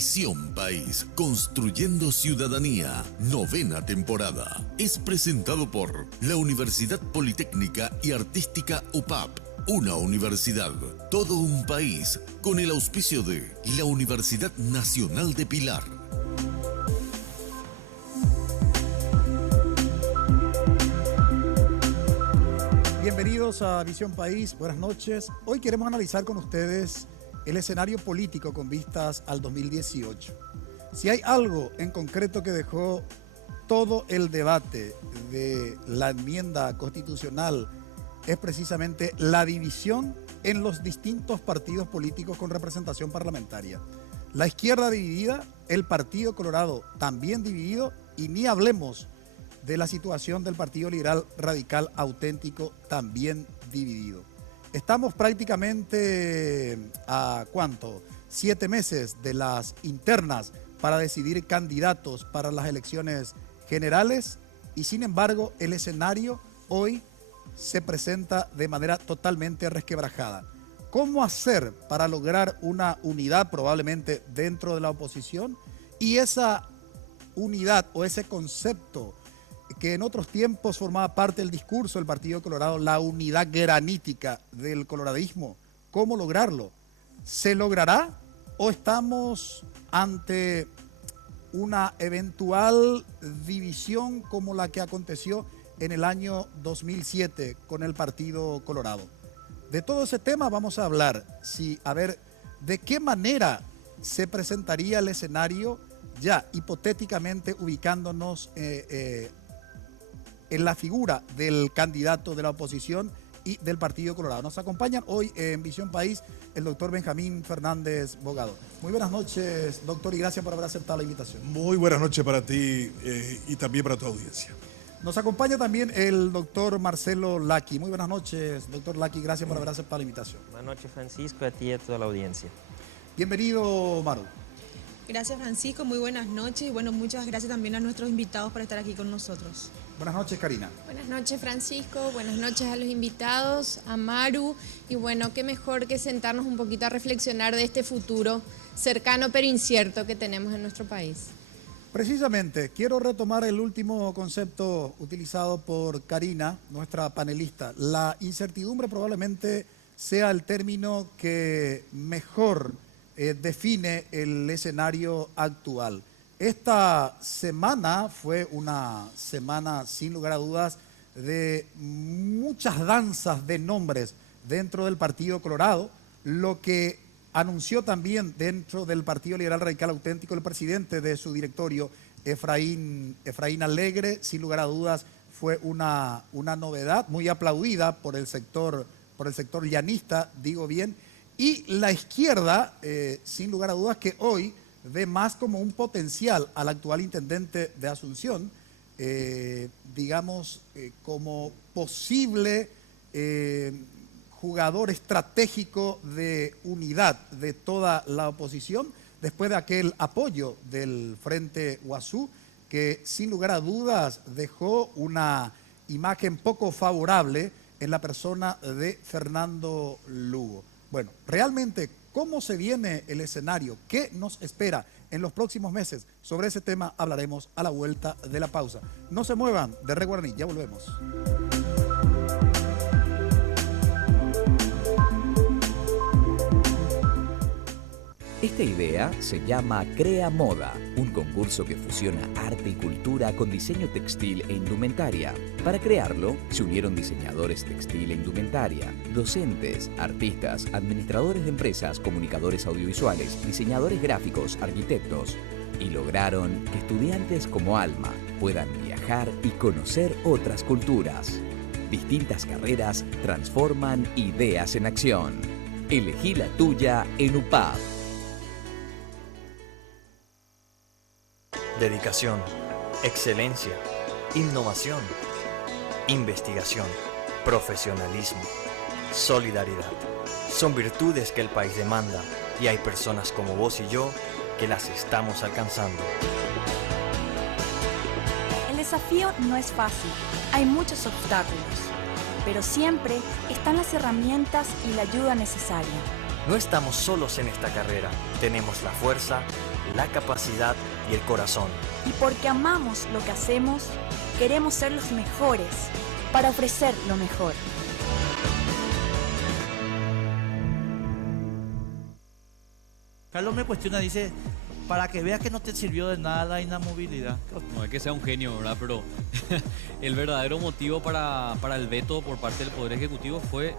Visión País, construyendo ciudadanía, 9ª temporada. Es presentado por la Universidad Politécnica y Artística UPAP. Una universidad, todo un país, con el auspicio de la Universidad Nacional de Pilar. Bienvenidos a Visión País, buenas noches. Hoy queremos analizar con ustedes el escenario político con vistas al 2018. Si hay algo en concreto que dejó todo el debate de la enmienda constitucional, es precisamente la división en los distintos partidos políticos con representación parlamentaria. La izquierda dividida, el Partido Colorado también dividido, y ni hablemos de la situación del Partido Liberal Radical Auténtico también dividido. Estamos prácticamente a ¿cuánto? 7 meses de las internas para decidir candidatos para las elecciones generales, y sin embargo el escenario hoy se presenta de manera totalmente resquebrajada. ¿Cómo hacer para lograr una unidad probablemente dentro de la oposición? Y esa unidad o ese concepto que en otros tiempos formaba parte del discurso del Partido Colorado, la unidad granítica del coloradismo, ¿cómo lograrlo? ¿Se logrará o estamos ante una eventual división como la que aconteció en el año 2007 con el Partido Colorado? De todo ese tema vamos a hablar, a ver de qué manera se presentaría el escenario, ya hipotéticamente ubicándonos en la figura del candidato de la oposición y del Partido Colorado. Nos acompañan hoy en Visión País el doctor Benjamín Fernández Bogado. Muy buenas noches, doctor, y gracias por haber aceptado la invitación. Muy buenas noches para ti y también para tu audiencia. Nos acompaña también el doctor Marcelo Laki. Muy buenas noches, doctor Laki, gracias por haber aceptado la invitación. Buenas noches, Francisco, a ti y a toda la audiencia. Bienvenido, Maru. Gracias, Francisco, muy buenas noches y bueno, muchas gracias también a nuestros invitados por estar aquí con nosotros. Buenas noches, Karina. Buenas noches, Francisco, buenas noches a los invitados, a Maru, y bueno, qué mejor que sentarnos un poquito a reflexionar de este futuro cercano pero incierto que tenemos en nuestro país. Precisamente, quiero retomar el último concepto utilizado por Karina, nuestra panelista. La incertidumbre probablemente sea el término que mejor define el escenario actual. Esta semana fue una semana, sin lugar a dudas, de muchas danzas de nombres dentro del Partido Colorado, lo que anunció también dentro del Partido Liberal Radical Auténtico el presidente de su directorio, Efraín Alegre. Sin lugar a dudas fue una novedad muy aplaudida por el sector llanista, digo bien, y la izquierda, sin lugar a dudas, que hoy ve más como un potencial al actual intendente de Asunción, digamos, como posible jugador estratégico de unidad de toda la oposición, después de aquel apoyo del Frente Guazú, que sin lugar a dudas dejó una imagen poco favorable en la persona de Fernando Lugo. Bueno, realmente, ¿cómo se viene el escenario? ¿Qué nos espera en los próximos meses? Sobre ese tema hablaremos a la vuelta de la pausa. No se muevan de Red Guaraní, ya volvemos. Esta idea se llama Crea Moda, un concurso que fusiona arte y cultura con diseño textil e indumentaria. Para crearlo, se unieron diseñadores textil e indumentaria, docentes, artistas, administradores de empresas, comunicadores audiovisuales, diseñadores gráficos, arquitectos, y lograron que estudiantes como Alma puedan viajar y conocer otras culturas. Distintas carreras transforman ideas en acción. Elegí la tuya en UPAP. Dedicación, excelencia, innovación, investigación, profesionalismo, solidaridad. Son virtudes que el país demanda y hay personas como vos y yo que las estamos alcanzando. El desafío no es fácil, hay muchos obstáculos, pero siempre están las herramientas y la ayuda necesaria. No estamos solos en esta carrera, tenemos la fuerza, la capacidad y el corazón. Y porque amamos lo que hacemos, queremos ser los mejores para ofrecer lo mejor. Carlos me cuestiona, dice, para que veas que no te sirvió de nada la inamovilidad. No es que sea un genio, ¿verdad? Pero el verdadero motivo para el veto por parte del Poder Ejecutivo fue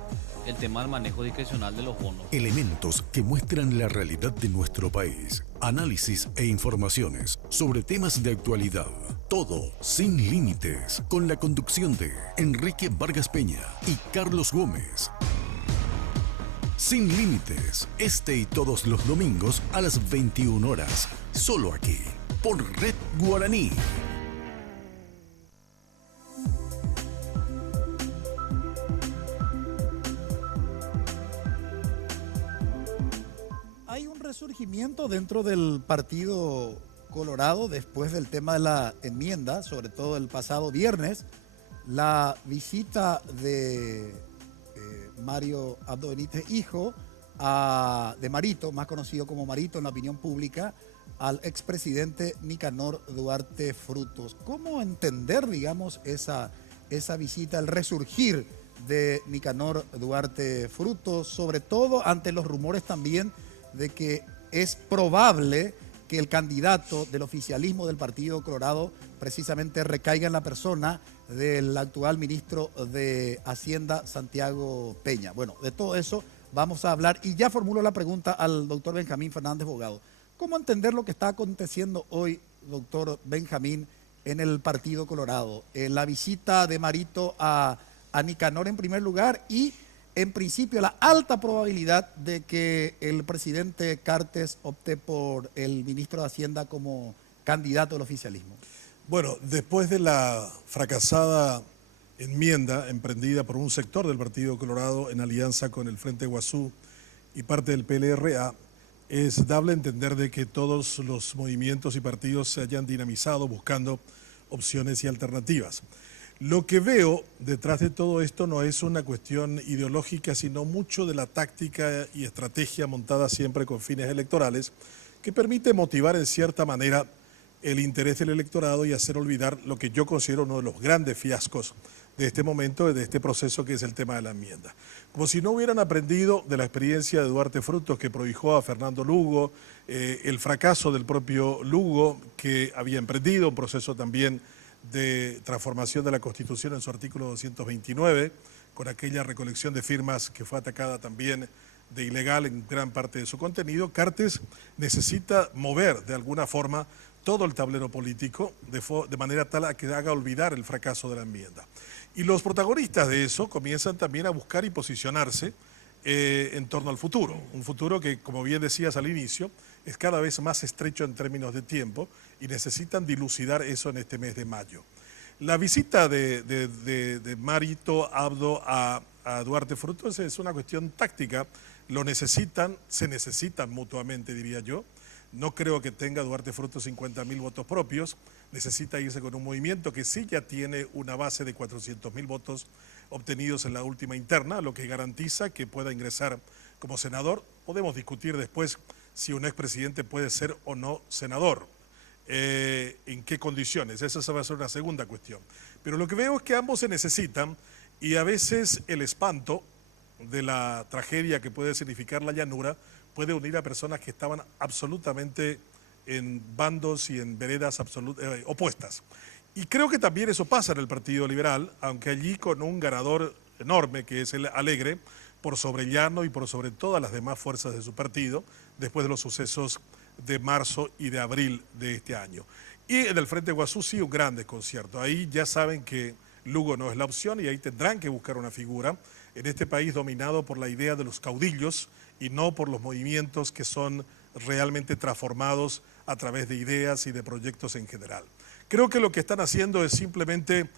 el tema del manejo discrecional de los bonos. Elementos que muestran la realidad de nuestro país. Análisis e informaciones sobre temas de actualidad. Todo sin límites. Con la conducción de Enrique Vargas Peña y Carlos Gómez. Sin límites. Este y todos los domingos a las 21 horas. Solo aquí. Por Red Guaraní. Hay un resurgimiento dentro del Partido Colorado después del tema de la enmienda, sobre todo el pasado viernes, la visita de Mario Abdo Benítez, hijo de Marito, más conocido como Marito en la opinión pública, al expresidente Nicanor Duarte Frutos. ¿Cómo entender, digamos, esa visita, el resurgir de Nicanor Duarte Frutos, sobre todo ante los rumores también de que es probable que el candidato del oficialismo del Partido Colorado precisamente recaiga en la persona del actual ministro de Hacienda, Santiago Peña? Bueno, de todo eso vamos a hablar y ya formulo la pregunta al doctor Benjamín Fernández Bogado. ¿Cómo entender lo que está aconteciendo hoy, doctor Benjamín, en el Partido Colorado? La visita de Marito a Nicanor en primer lugar y en principio la alta probabilidad de que el presidente Cartes opte por el ministro de Hacienda como candidato del oficialismo. Bueno, después de la fracasada enmienda emprendida por un sector del Partido Colorado en alianza con el Frente Guazú y parte del PLRA, es dable entender de que todos los movimientos y partidos se hayan dinamizado buscando opciones y alternativas. Lo que veo detrás de todo esto no es una cuestión ideológica, sino mucho de la táctica y estrategia montada siempre con fines electorales, que permite motivar en cierta manera el interés del electorado y hacer olvidar lo que yo considero uno de los grandes fiascos de este momento, de este proceso, que es el tema de la enmienda. Como si no hubieran aprendido de la experiencia de Duarte Frutos, que prohijó a Fernando Lugo, el fracaso del propio Lugo, que había emprendido un proceso también de transformación de la Constitución en su artículo 229, con aquella recolección de firmas que fue atacada también de ilegal en gran parte de su contenido. Cartes necesita mover de alguna forma todo el tablero político de manera tal a que haga olvidar el fracaso de la enmienda. Y los protagonistas de eso comienzan también a buscar y posicionarse en torno al futuro. Un futuro que, como bien decías al inicio, es cada vez más estrecho en términos de tiempo y necesitan dilucidar eso en este mes de mayo. La visita de Marito Abdo a Duarte Frutos es una cuestión táctica. Lo necesitan, se necesitan mutuamente, diría yo. No creo que tenga Duarte Frutos 50.000 votos propios. Necesita irse con un movimiento que sí ya tiene una base de 400.000 votos obtenidos en la última interna, lo que garantiza que pueda ingresar como senador. Podemos discutir después si un expresidente puede ser o no senador, en qué condiciones. Esa va a ser una segunda cuestión. Pero lo que veo es que ambos se necesitan y a veces el espanto de la tragedia que puede significar la llanura puede unir a personas que estaban absolutamente en bandos y en veredas opuestas. Y creo que también eso pasa en el Partido Liberal, aunque allí con un ganador enorme que es el Alegre, por sobre Llano y por sobre todas las demás fuerzas de su partido, después de los sucesos de marzo y de abril de este año. Y en el Frente Guazú sí un gran desconcierto. Ahí ya saben que Lugo no es la opción y ahí tendrán que buscar una figura en este país dominado por la idea de los caudillos y no por los movimientos que son realmente transformados a través de ideas y de proyectos en general. Creo que lo que están haciendo es simplemente,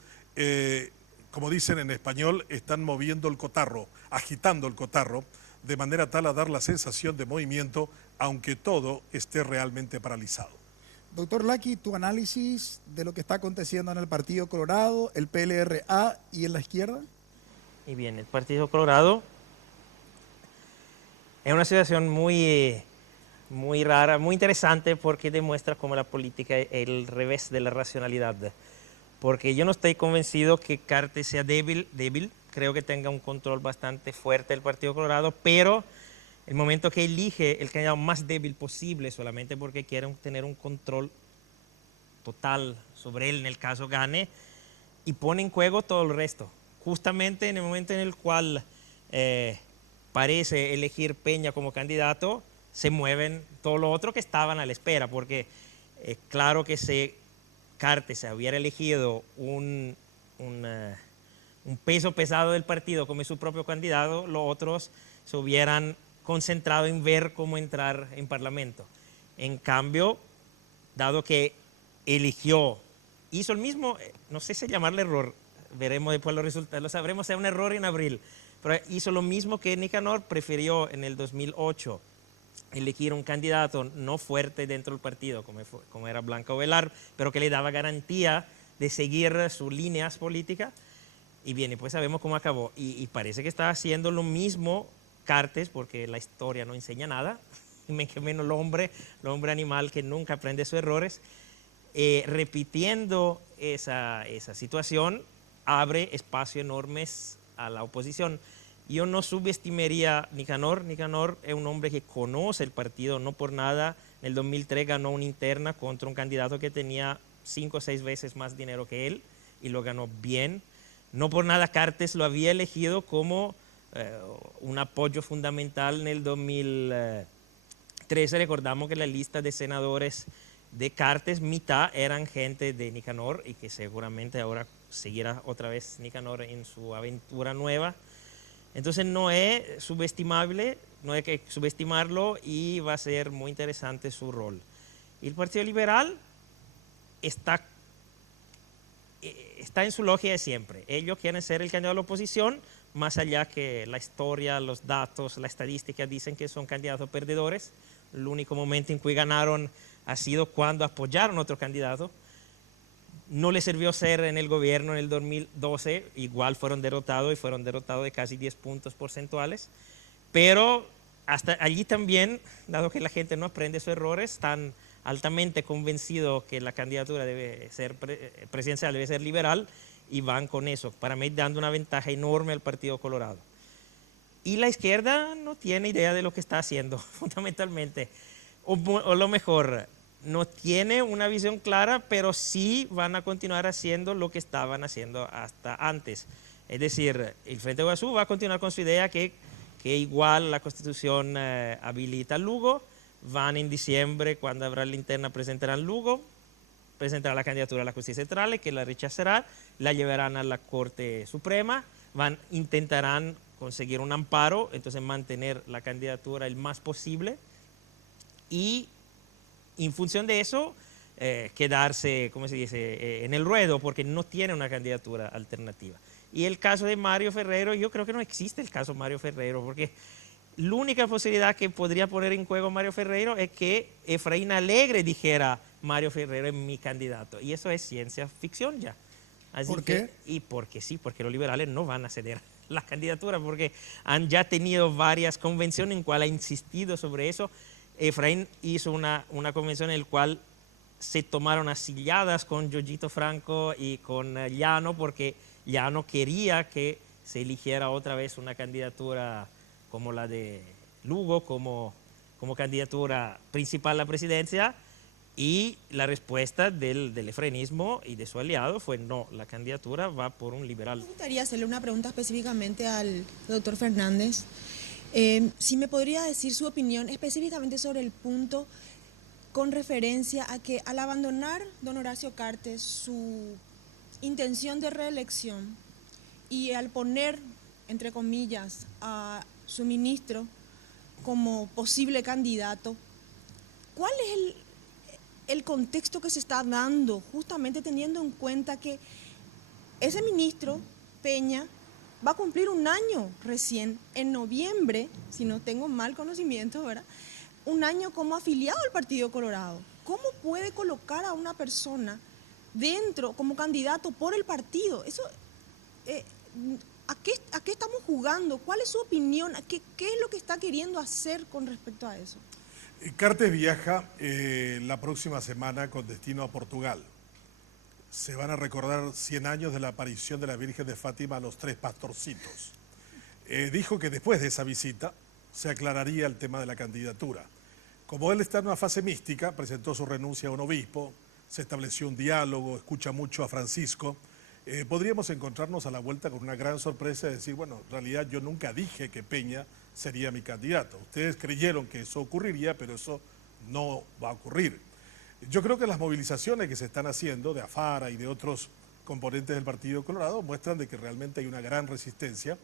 como dicen en español, están moviendo el cotarro, agitando el cotarro, de manera tal a dar la sensación de movimiento, aunque todo esté realmente paralizado. Doctor Laki, tu análisis de lo que está aconteciendo en el Partido Colorado, el PLRA y en la izquierda. Y bien, el Partido Colorado es una situación muy muy rara, muy interesante porque demuestra cómo la política es el revés de la racionalidad. Porque yo no estoy convencido que Cartes sea débil, creo que tenga un control bastante fuerte del Partido Colorado, pero el momento que elige el candidato más débil posible solamente porque quieren tener un control total sobre él en el caso gane y pone en juego todo el resto. Justamente en el momento en el cual parece elegir Peña como candidato, se mueven todo lo otro que estaban a la espera, porque claro que si Cartes hubiera elegido un peso pesado del partido como su propio candidato, los otros se hubieran concentrado en ver cómo entrar en Parlamento. En cambio, dado que eligió, hizo el mismo, no sé si llamarle error, veremos después los resultados, lo sabremos, sea un error en abril, pero hizo lo mismo que Nicanor, prefirió en el 2008 elegir un candidato no fuerte dentro del partido, como era Blanca Ovelar, pero que le daba garantía de seguir sus líneas políticas, y bien, y pues sabemos cómo acabó, y parece que está haciendo lo mismo Cartes, porque la historia no enseña nada, y menos el hombre animal que nunca aprende sus errores, repitiendo esa situación, abre espacios enormes a la oposición. Yo no subestimaría a Nicanor. Nicanor es un hombre que conoce el partido, no por nada. En el 2003 ganó una interna contra un candidato que tenía 5 o 6 veces más dinero que él y lo ganó bien. No por nada Cartes lo había elegido como un apoyo fundamental en el 2013. Recordamos que la lista de senadores de Cartes, mitad eran gente de Nicanor y que seguramente ahora seguirá otra vez Nicanor en su aventura nueva. Entonces no es subestimable, no hay que subestimarlo y va a ser muy interesante su rol. Y el Partido Liberal está en su lógica de siempre. Ellos quieren ser el candidato de la oposición, más allá que la historia, los datos, la estadística dicen que son candidatos perdedores. El único momento en que ganaron ha sido cuando apoyaron a otro candidato. No les sirvió ser en el gobierno en el 2012, igual fueron derrotados y fueron derrotados de casi 10 puntos porcentuales. Pero hasta allí también, dado que la gente no aprende sus errores, están altamente convencidos que la candidatura debe ser presidencial, debe ser liberal, y van con eso, para mí dando una ventaja enorme al Partido Colorado. Y la izquierda no tiene idea de lo que está haciendo, fundamentalmente. O lo mejor, no tiene una visión clara, pero sí van a continuar haciendo lo que estaban haciendo hasta antes. Es decir, el Frente Guazú va a continuar con su idea que igual la Constitución habilita Lugo, van en diciembre, cuando habrá la interna, presentarán Lugo, presentará la candidatura a la Justicia Central, que la rechazará, la llevarán a la Corte Suprema, intentarán conseguir un amparo, entonces mantener la candidatura el más posible, y en función de eso quedarse, ¿cómo se dice?, en el ruedo, porque no tiene una candidatura alternativa. Y el caso de Mario Ferrero, yo creo que no existe el caso Mario Ferrero, porque la única posibilidad que podría poner en juego Mario Ferrero es que Efraín Alegre dijera: Mario Ferrero es mi candidato, y eso es ciencia ficción ya. Así ¿Por qué? Y porque sí, porque los liberales no van a ceder la candidatura, porque han ya tenido varias convenciones en cuales ha insistido sobre eso. Efraín hizo una convención en la cual se tomaron asilladas con Yoyito Franco y con Llano, porque Llano quería que se eligiera otra vez una candidatura como la de Lugo, como candidatura principal a la presidencia, y la respuesta del efraínismo y de su aliado fue: no, la candidatura va por un liberal. Me gustaría hacerle una pregunta específicamente al doctor Fernández. Si me podría decir su opinión específicamente sobre el punto con referencia a que al abandonar don Horacio Cartes su intención de reelección y al poner, entre comillas, a su ministro como posible candidato, ¿cuál es el contexto que se está dando, justamente teniendo en cuenta que ese ministro, Peña, va a cumplir un año recién, en noviembre, si no tengo mal conocimiento, ¿verdad?, un año como afiliado al Partido Colorado? ¿Cómo puede colocar a una persona dentro como candidato por el partido? Eso, ¿a qué estamos jugando? ¿Cuál es su opinión? ¿Qué es lo que está queriendo hacer con respecto a eso? Cartes viaja la próxima semana con destino a Portugal. Se van a recordar 100 años de la aparición de la Virgen de Fátima a los 3 pastorcitos. Dijo que después de esa visita se aclararía el tema de la candidatura. Como él está en una fase mística, presentó su renuncia a un obispo, se estableció un diálogo, escucha mucho a Francisco. Podríamos encontrarnos a la vuelta con una gran sorpresa de decir, bueno, en realidad yo nunca dije que Peña sería mi candidato. Ustedes creyeron que eso ocurriría, pero eso no va a ocurrir. Yo creo que las movilizaciones que se están haciendo de Afara y de otros componentes del Partido Colorado muestran de que realmente hay una gran resistencia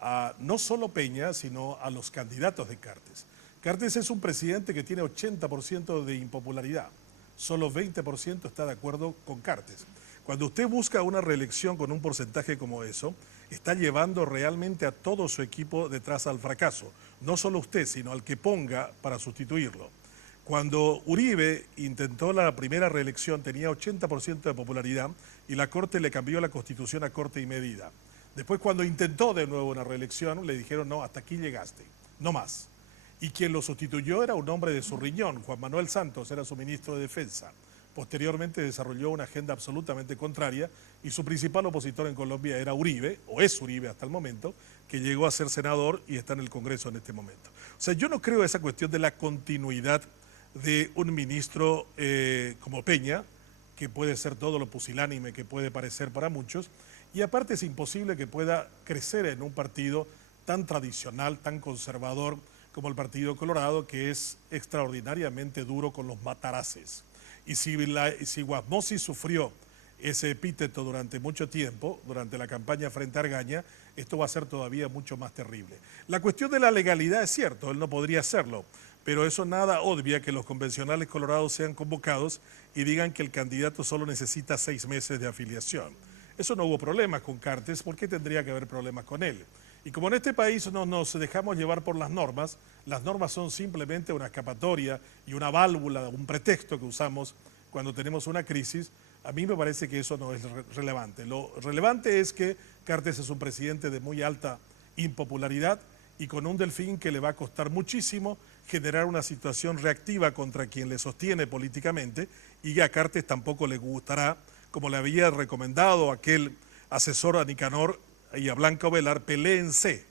a no solo Peña, sino a los candidatos de Cartes. Cartes es un presidente que tiene 80% de impopularidad, solo 20% está de acuerdo con Cartes. Cuando usted busca una reelección con un porcentaje como eso, está llevando realmente a todo su equipo detrás al fracaso. No solo usted, sino al que ponga para sustituirlo. Cuando Uribe intentó la primera reelección tenía 80% de popularidad y la Corte le cambió la Constitución a corte y medida. Después cuando intentó de nuevo una reelección le dijeron no, hasta aquí llegaste, no más. Y quien lo sustituyó era un hombre de su riñón, Juan Manuel Santos, era su ministro de Defensa. Posteriormente desarrolló una agenda absolutamente contraria y su principal opositor en Colombia era Uribe, o es Uribe hasta el momento, que llegó a ser senador y está en el Congreso en este momento. O sea, yo no creo esa cuestión de la continuidad de un ministro como Peña, que puede ser todo lo pusilánime que puede parecer para muchos, y aparte es imposible que pueda crecer en un partido tan tradicional, tan conservador como el Partido Colorado, que es extraordinariamente duro con los mataraces. Y si Guasmosi sufrió ese epíteto durante mucho tiempo, durante la campaña frente a Argaña, esto va a ser todavía mucho más terrible. La cuestión de la legalidad es cierto, él no podría hacerlo, pero eso nada obvia que los convencionales colorados sean convocados y digan que el candidato solo necesita 6 meses de afiliación. Eso no hubo problemas con Cartes, ¿por qué tendría que haber problemas con él? Y como en este país no nos dejamos llevar por las normas son simplemente una escapatoria y una válvula, un pretexto que usamos cuando tenemos una crisis, a mí me parece que eso no es relevante. Lo relevante es que Cartes es un presidente de muy alta impopularidad y con un delfín que le va a costar muchísimo generar una situación reactiva contra quien le sostiene políticamente y a Cartes tampoco le gustará, como le había recomendado aquel asesor a Nicanor y a Blanca Ovelar, peléense,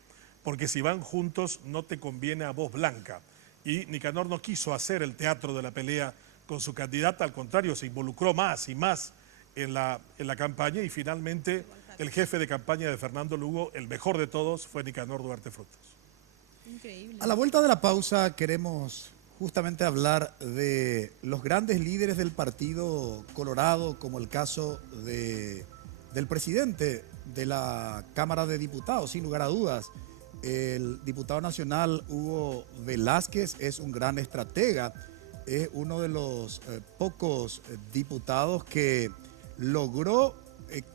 porque si van juntos no te conviene a vos, Blanca. Y Nicanor no quiso hacer el teatro de la pelea con su candidata, al contrario, se involucró más y más en la campaña y finalmente el jefe de campaña de Fernando Lugo, el mejor de todos, fue Nicanor Duarte Frutos. Increíble. A la vuelta de la pausa queremos justamente hablar de los grandes líderes del Partido Colorado, como el caso del presidente de la Cámara de Diputados, sin lugar a dudas. El diputado nacional Hugo Velázquez es un gran estratega, es uno de los pocos diputados que logró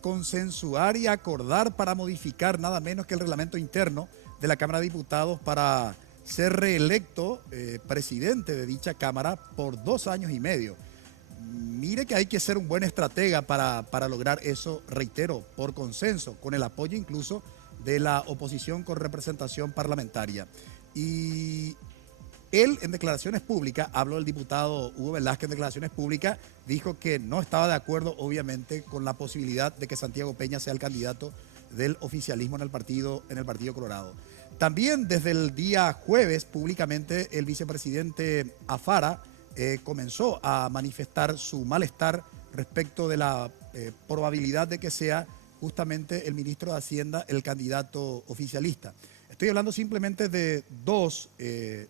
consensuar y acordar para modificar nada menos que el reglamento interno de la Cámara de Diputados para ser reelecto presidente de dicha Cámara por 2 años y medio. Mire que hay que ser un buen estratega para lograr eso, reitero, por consenso, con el apoyo incluso de la oposición con representación parlamentaria. Y él en declaraciones públicas, hablo del diputado Hugo Velázquez en declaraciones públicas, dijo que no estaba de acuerdo obviamente con la posibilidad de que Santiago Peña sea el candidato del oficialismo en el Partido Colorado. También desde el día jueves públicamente el vicepresidente Afara comenzó a manifestar su malestar respecto de la probabilidad de que sea justamente el ministro de Hacienda el candidato oficialista. Estoy hablando simplemente de 2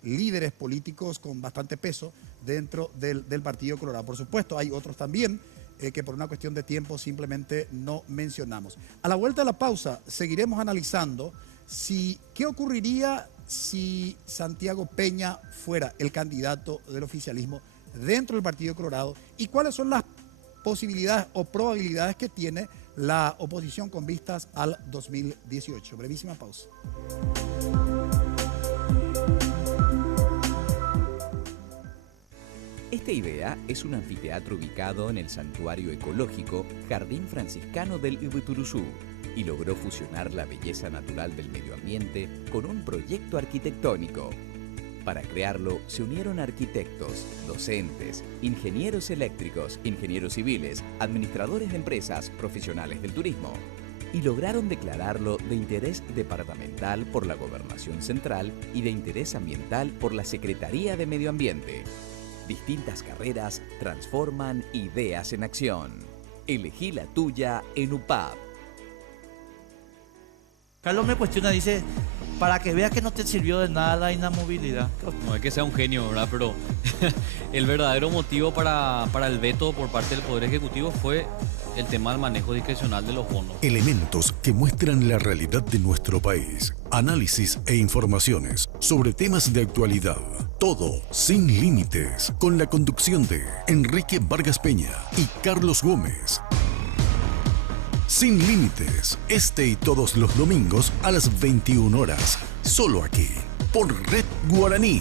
líderes políticos con bastante peso dentro del Partido Colorado. Por supuesto, hay otros también que por una cuestión de tiempo simplemente no mencionamos. A la vuelta de la pausa seguiremos analizando qué ocurriría si Santiago Peña fuera el candidato del oficialismo dentro del Partido Colorado y cuáles son las posibilidades o probabilidades que tiene la oposición con vistas al 2018. Brevísima pausa. Esta idea es un anfiteatro ubicado en el santuario ecológico Jardín Franciscano del Ibituruzú y logró fusionar la belleza natural del medio ambiente con un proyecto arquitectónico. Para crearlo se unieron arquitectos, docentes, ingenieros eléctricos, ingenieros civiles, administradores de empresas, profesionales del turismo, y lograron declararlo de interés departamental por la Gobernación Central y de interés ambiental por la Secretaría de Medio Ambiente. Distintas carreras transforman ideas en acción. Elegí la tuya en UPAP. Carlos me cuestiona, dice, para que veas que no te sirvió de nada la inamovilidad. No es que sea un genio, ¿verdad? Pero el verdadero motivo para el veto por parte del Poder Ejecutivo fue el tema del manejo discrecional de los bonos. Elementos que muestran la realidad de nuestro país. Análisis e informaciones sobre temas de actualidad. Todo sin límites. Con la conducción de Enrique Vargas Peña y Carlos Gómez. Sin límites. Este y todos los domingos a las 21 horas. Solo aquí. Por Red Guaraní.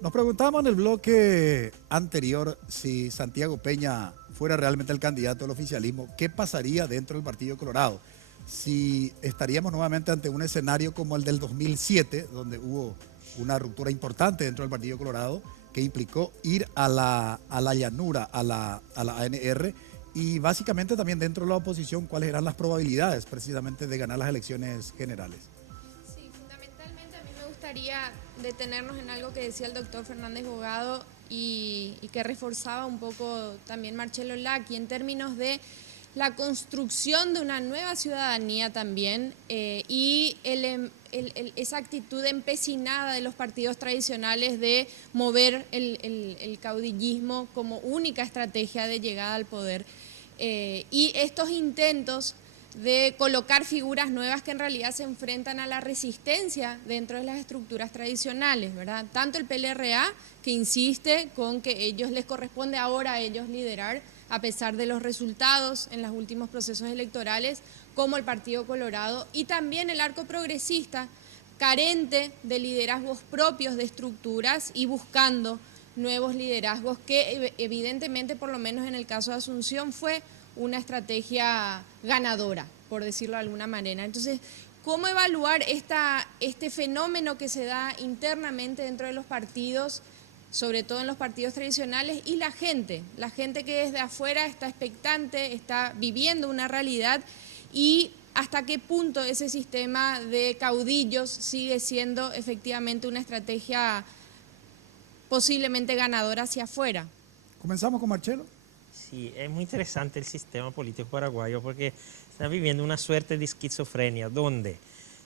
Nos preguntamos en el bloque anterior si Santiago Peña fuera realmente el candidato al oficialismo, ¿qué pasaría dentro del Partido Colorado? Si estaríamos nuevamente ante un escenario como el del 2007, donde hubo una ruptura importante dentro del Partido Colorado que implicó ir a la llanura, a la ANR, y básicamente también dentro de la oposición, ¿cuáles eran las probabilidades precisamente de ganar las elecciones generales? Sí, fundamentalmente a mí me gustaría detenernos en algo que decía el doctor Fernández Bogado y que reforzaba un poco también Marcelo Lacchi en términos de la construcción de una nueva ciudadanía también y esa actitud empecinada de los partidos tradicionales de mover el caudillismo como única estrategia de llegada al poder. Y estos intentos de colocar figuras nuevas que en realidad se enfrentan a la resistencia dentro de las estructuras tradicionales, ¿verdad? Tanto el PLRA, que insiste con que les corresponde ahora a ellos liderar, a pesar de los resultados en los últimos procesos electorales, como el Partido Colorado, y también el arco progresista, carente de liderazgos propios de estructuras y buscando nuevos liderazgos que evidentemente, por lo menos en el caso de Asunción, fue una estrategia ganadora, por decirlo de alguna manera. Entonces, ¿cómo evaluar este fenómeno que se da internamente dentro de los partidos, sobre todo en los partidos tradicionales, y la gente que desde afuera está expectante, está viviendo una realidad, y hasta qué punto ese sistema de caudillos sigue siendo efectivamente una estrategia posiblemente ganadora hacia afuera? Comenzamos con Marcelo. Sí, es muy interesante el sistema político paraguayo porque está viviendo una suerte de esquizofrenia donde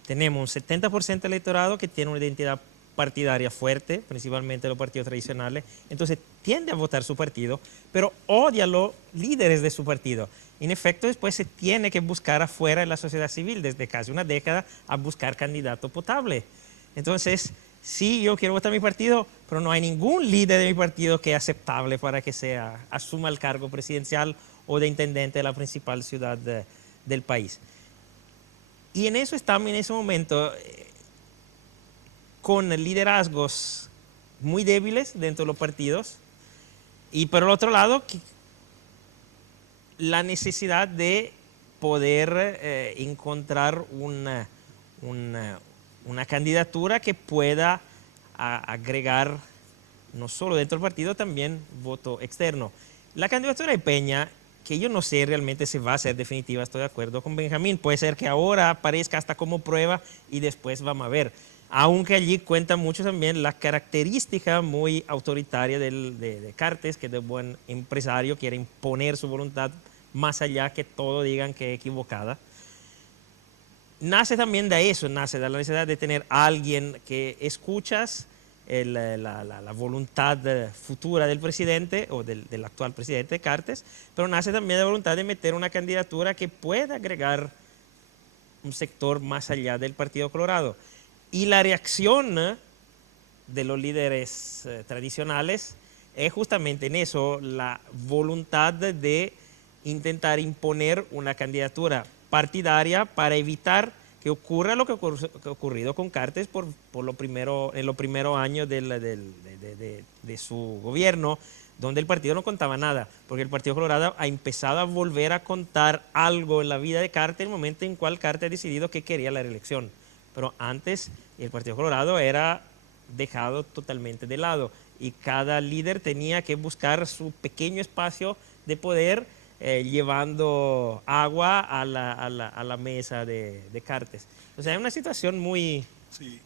tenemos un 70% del electorado que tiene una identidad partidaria fuerte, principalmente los partidos tradicionales, entonces tiende a votar su partido, pero odia a los líderes de su partido. En efecto, después se tiene que buscar afuera en la sociedad civil, desde casi una década, a buscar candidato potable. Entonces, sí, yo quiero votar mi partido, pero no hay ningún líder de mi partido que es aceptable para que asuma el cargo presidencial o de intendente de la principal ciudad del país. Y en eso estamos en ese momento con liderazgos muy débiles dentro de los partidos y por el otro lado la necesidad de poder encontrar una candidatura que pueda agregar no solo dentro del partido, también voto externo. La candidatura de Peña, que yo no sé realmente si va a ser definitiva, estoy de acuerdo con Benjamín, puede ser que ahora aparezca hasta como prueba y después vamos a ver. Aunque allí cuenta mucho también la característica muy autoritaria de Cartes, que de buen empresario quiere imponer su voluntad más allá que todos digan que es equivocada. Nace también de eso, nace de la necesidad de tener a alguien que escuchas la voluntad futura del presidente o del actual presidente Cartes, pero nace también de la voluntad de meter una candidatura que pueda agregar un sector más allá del Partido Colorado. Y la reacción de los líderes tradicionales es justamente en eso, la voluntad de intentar imponer una candidatura partidaria para evitar que ocurra lo que ha ocurrido con Cartes en los primeros años de su gobierno, donde el partido no contaba nada, porque el Partido Colorado ha empezado a volver a contar algo en la vida de Carter en el momento en cual Carter ha decidido que quería la reelección. Pero antes el Partido Colorado era dejado totalmente de lado y cada líder tenía que buscar su pequeño espacio de poder llevando agua a la mesa de Carter. O sea, es una situación muy... Sí,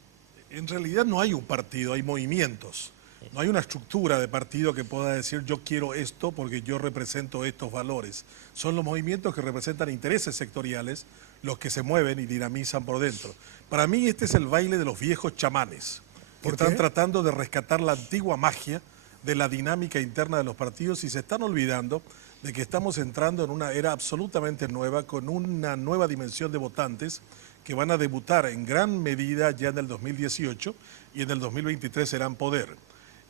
en realidad no hay un partido, hay movimientos. No hay una estructura de partido que pueda decir yo quiero esto porque yo represento estos valores. Son los movimientos que representan intereses sectoriales los que se mueven y dinamizan por dentro. Para mí este es el baile de los viejos chamanes que están tratando de rescatar la antigua magia de la dinámica interna de los partidos y se están olvidando de que estamos entrando en una era absolutamente nueva con una nueva dimensión de votantes que van a debutar en gran medida ya en el 2018 y en el 2023 serán poder.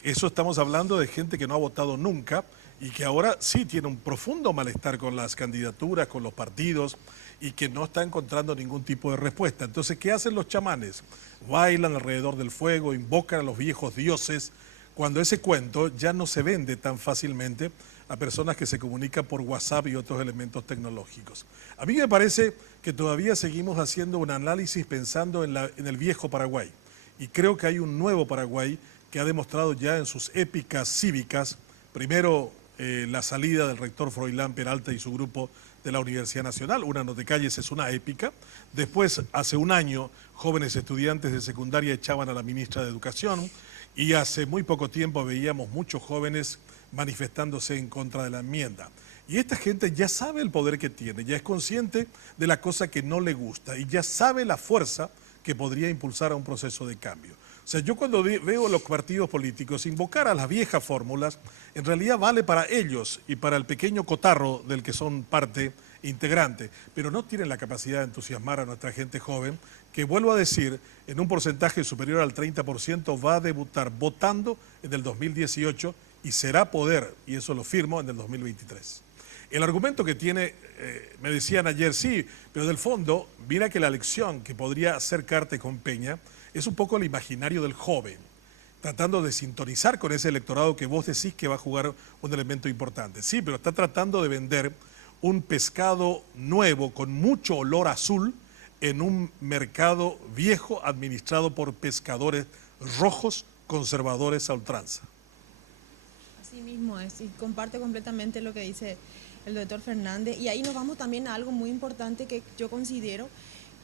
Eso estamos hablando de gente que no ha votado nunca y que ahora sí tiene un profundo malestar con las candidaturas, con los partidos y que no está encontrando ningún tipo de respuesta. Entonces, ¿qué hacen los chamanes? Bailan alrededor del fuego, invocan a los viejos dioses, cuando ese cuento ya no se vende tan fácilmente a personas que se comunican por WhatsApp y otros elementos tecnológicos. A mí me parece que todavía seguimos haciendo un análisis pensando en el viejo Paraguay y creo que hay un nuevo Paraguay que ha demostrado ya en sus épicas cívicas, primero la salida del rector Froilán Peralta y su grupo de la Universidad Nacional, Una no te calles es una épica, después hace un año jóvenes estudiantes de secundaria echaban a la ministra de Educación y hace muy poco tiempo veíamos muchos jóvenes manifestándose en contra de la enmienda. Y esta gente ya sabe el poder que tiene, ya es consciente de la cosa que no le gusta y ya sabe la fuerza que podría impulsar a un proceso de cambio. O sea, yo cuando veo a los partidos políticos invocar a las viejas fórmulas, en realidad vale para ellos y para el pequeño cotarro del que son parte integrante, pero no tienen la capacidad de entusiasmar a nuestra gente joven, que vuelvo a decir, en un porcentaje superior al 30% va a debutar votando en el 2018 y será poder, y eso lo firmo, en el 2023. El argumento que tiene, me decían ayer, sí, pero del fondo, mira que la elección que podría acercarte con Peña es un poco el imaginario del joven, tratando de sintonizar con ese electorado que vos decís que va a jugar un elemento importante. Sí, pero está tratando de vender un pescado nuevo con mucho olor azul en un mercado viejo administrado por pescadores rojos conservadores a ultranza. Así mismo es, y comparte completamente lo que dice el doctor Fernández. Y ahí nos vamos también a algo muy importante que yo considero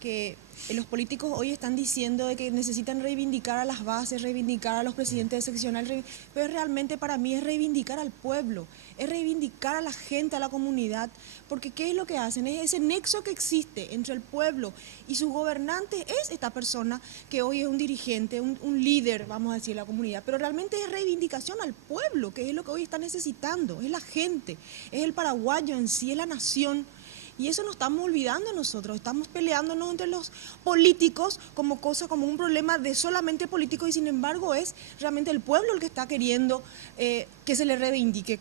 que los políticos hoy están diciendo de que necesitan reivindicar a las bases, reivindicar a los presidentes seccionales, pero realmente para mí es reivindicar al pueblo, es reivindicar a la gente, a la comunidad, porque ¿qué es lo que hacen? Es ese nexo que existe entre el pueblo y sus gobernantes, es esta persona que hoy es un dirigente, un líder, vamos a decir, de la comunidad, pero realmente es reivindicación al pueblo, que es lo que hoy está necesitando, es la gente, es el paraguayo en sí, es la nación. Y eso nos estamos olvidando nosotros, estamos peleándonos entre los políticos como cosa, como un problema de solamente políticos y sin embargo es realmente el pueblo el que está queriendo que se le reivindique,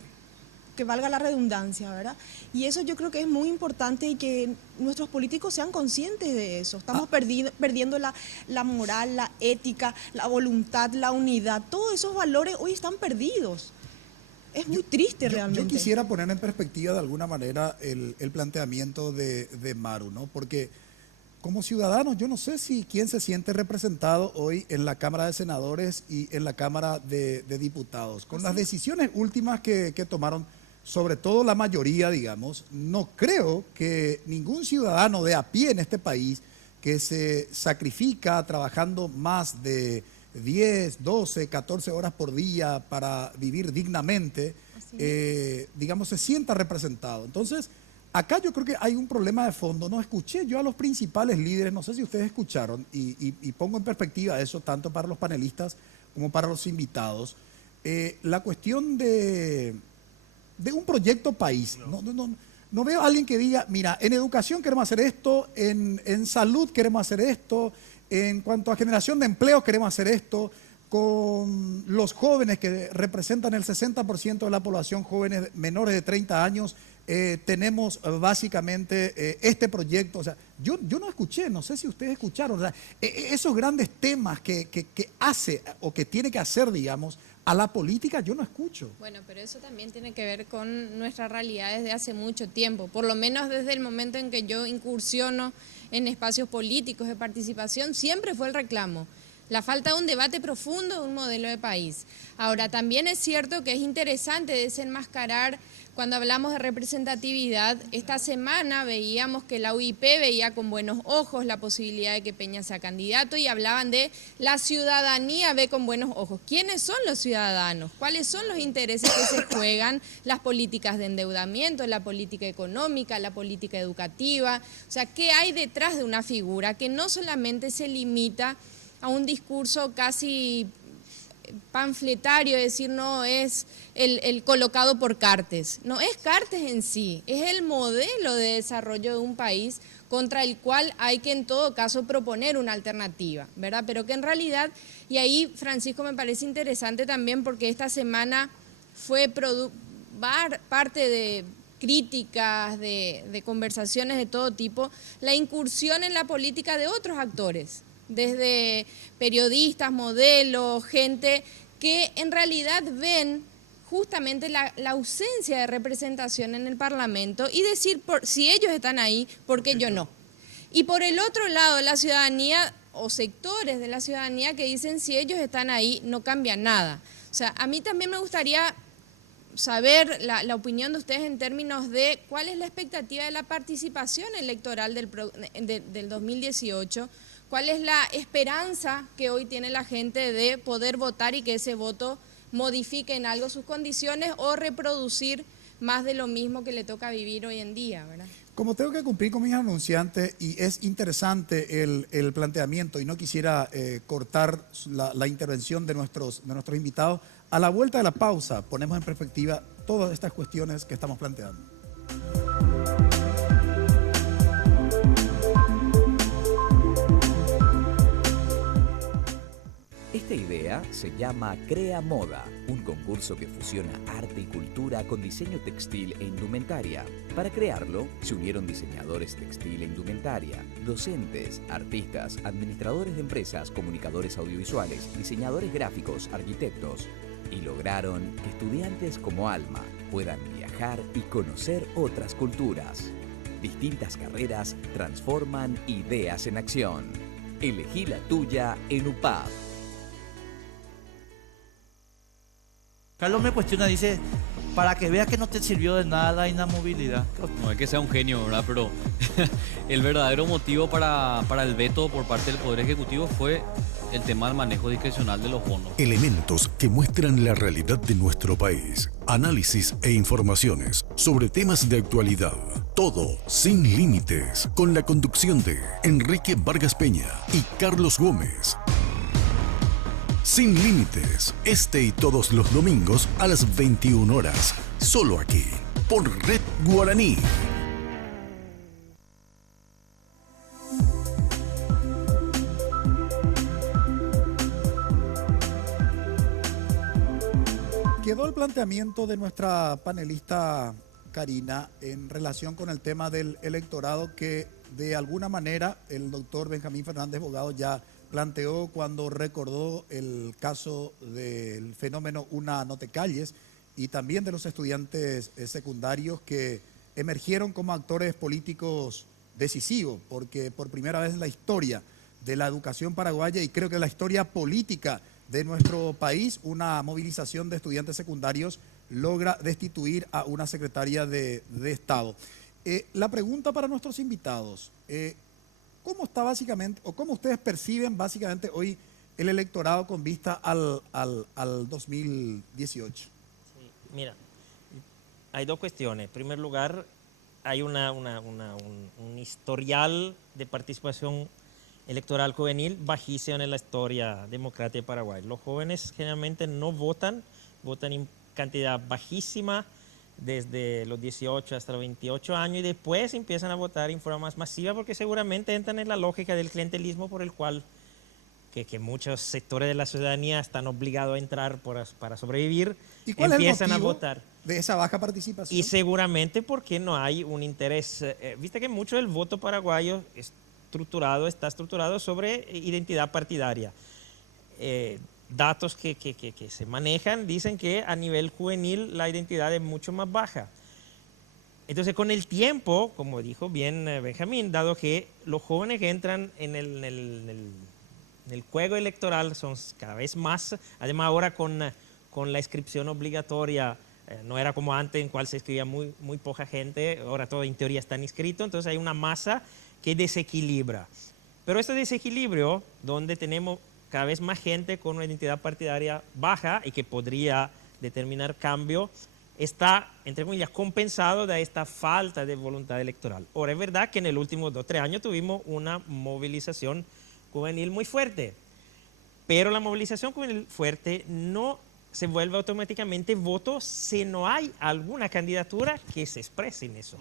que valga la redundancia, ¿verdad? Y eso yo creo que es muy importante y que nuestros políticos sean conscientes de eso. Estamos perdiendo la moral, la ética, la voluntad, la unidad, todos esos valores hoy están perdidos. Es muy triste realmente. Yo quisiera poner en perspectiva de alguna manera el planteamiento de Maru, ¿no? Porque como ciudadanos yo no sé si quién se siente representado hoy en la Cámara de Senadores y en la Cámara de Diputados. Con las decisiones últimas que tomaron, sobre todo la mayoría, digamos, no creo que ningún ciudadano de a pie en este país que se sacrifica trabajando más de 10, 12, 14 horas por día para vivir dignamente, digamos, se sienta representado. Entonces, acá yo creo que hay un problema de fondo. No escuché yo a los principales líderes, no sé si ustedes escucharon, y pongo en perspectiva eso tanto para los panelistas como para los invitados, la cuestión de un proyecto país. No veo a alguien que diga, mira, en educación queremos hacer esto, en salud queremos hacer esto, en cuanto a generación de empleo queremos hacer esto, con los jóvenes que representan el 60% de la población, jóvenes menores de 30 años, tenemos básicamente este proyecto. O sea, yo no escuché, no sé si ustedes escucharon, o sea, esos grandes temas que hace o que tiene que hacer, digamos, A la política yo no escucho. Bueno, pero eso también tiene que ver con nuestra realidad desde hace mucho tiempo, por lo menos desde el momento en que yo incursiono en espacios políticos de participación, siempre fue el reclamo. La falta de un debate profundo de un modelo de país. Ahora, también es cierto que es interesante desenmascarar, cuando hablamos de representatividad, esta semana veíamos que la UIP veía con buenos ojos la posibilidad de que Peña sea candidato y hablaban de la ciudadanía ve con buenos ojos. ¿Quiénes son los ciudadanos? ¿Cuáles son los intereses que se juegan? Las políticas de endeudamiento, la política económica, la política educativa. O sea, ¿qué hay detrás de una figura que no solamente se limita a un discurso casi panfletario, es decir, no es el colocado por Cartes, no es Cartes en sí, es el modelo de desarrollo de un país contra el cual hay que en todo caso proponer una alternativa, ¿verdad? Pero que en realidad, y ahí Francisco me parece interesante también porque esta semana fue parte de críticas, de conversaciones de todo tipo, la incursión en la política de otros actores, desde periodistas, modelos, gente que en realidad ven justamente la ausencia de representación en el Parlamento y decir, si ellos están ahí, ¿por qué yo no? Y por el otro lado, la ciudadanía o sectores de la ciudadanía que dicen, si ellos están ahí, no cambia nada. O sea, a mí también me gustaría saber la opinión de ustedes en términos de cuál es la expectativa de la participación electoral del 2018. ¿Cuál es la esperanza que hoy tiene la gente de poder votar y que ese voto modifique en algo sus condiciones o reproducir más de lo mismo que le toca vivir hoy en día, ¿verdad? Como tengo que cumplir con mis anunciantes y es interesante el planteamiento y no quisiera cortar la intervención de nuestros invitados, a la vuelta de la pausa ponemos en perspectiva todas estas cuestiones que estamos planteando. Esta idea se llama Crea Moda, un concurso que fusiona arte y cultura con diseño textil e indumentaria. Para crearlo, se unieron diseñadores textil e indumentaria, docentes, artistas, administradores de empresas, comunicadores audiovisuales, diseñadores gráficos, arquitectos, y lograron que estudiantes como Alma puedan viajar y conocer otras culturas. Distintas carreras transforman ideas en acción. Elegí la tuya en UPAP. Carlos me cuestiona, dice, para que veas que no te sirvió de nada la inamovilidad. No es que sea un genio, ¿verdad? Pero el verdadero motivo para el veto por parte del Poder Ejecutivo fue el tema del manejo discrecional de los bonos. Elementos que muestran la realidad de nuestro país. Análisis e informaciones sobre temas de actualidad. Todo sin límites. Con la conducción de Enrique Vargas Peña y Carlos Gómez. Sin límites, este y todos los domingos a las 21 horas, solo aquí, por Red Guaraní. Quedó el planteamiento de nuestra panelista Karina en relación con el tema del electorado que de alguna manera el doctor Benjamín Fernández Bogado ya planteó cuando recordó el caso del fenómeno Una No Te Calles y también de los estudiantes secundarios que emergieron como actores políticos decisivos, porque por primera vez en la historia de la educación paraguaya y creo que en la historia política de nuestro país, una movilización de estudiantes secundarios logra destituir a una secretaria de Estado. La pregunta para nuestros invitados, ¿cómo está básicamente, o cómo ustedes perciben básicamente hoy el electorado con vista al 2018? Sí, mira, hay dos cuestiones. En primer lugar, hay un historial de participación electoral juvenil bajísimo en la historia democrática de Paraguay. Los jóvenes generalmente no votan, votan en cantidad bajísima desde los 18 hasta los 28 años y después empiezan a votar en forma más masiva porque seguramente entran en la lógica del clientelismo por el cual que muchos sectores de la ciudadanía están obligados a entrar para sobrevivir. ¿Y cuál empiezan es el motivo a votar de esa baja participación? Y seguramente porque no hay un interés. Viste que mucho del voto paraguayo está estructurado sobre identidad partidaria. datos que se manejan dicen que a nivel juvenil la identidad es mucho más baja. Entonces, con el tiempo, como dijo bien Benjamín, dado que los jóvenes que entran en el juego electoral son cada vez más, además ahora con la inscripción obligatoria, no era como antes en cual se escribía muy poca gente, ahora todo en teoría está inscrito, entonces hay una masa que desequilibra. Pero este desequilibrio, donde tenemos cada vez más gente con una identidad partidaria baja y que podría determinar cambio, está, entre comillas, compensado de esta falta de voluntad electoral. Ahora, es verdad que en el último 2 o 3 años tuvimos una movilización juvenil muy fuerte, pero la movilización juvenil fuerte no se vuelve automáticamente voto si no hay alguna candidatura que se exprese en eso.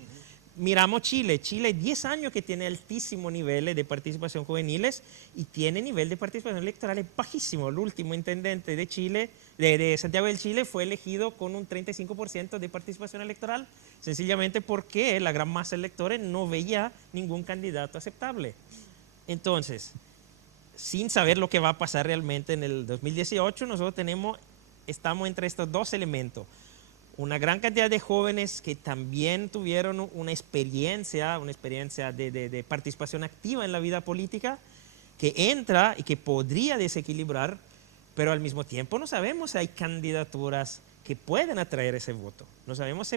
Miramos Chile. Chile 10 años que tiene altísimos niveles de participación juveniles y tiene nivel de participación electoral bajísimo. El último intendente de Chile, de Santiago del Chile, fue elegido con un 35% de participación electoral, sencillamente porque la gran masa de electores no veía ningún candidato aceptable. Entonces, sin saber lo que va a pasar realmente en el 2018, nosotros estamos entre estos dos elementos. Una gran cantidad de jóvenes que también tuvieron una experiencia de participación activa en la vida política, que entra y que podría desequilibrar, pero al mismo tiempo no sabemos si hay candidaturas que pueden atraer ese voto. No sabemos si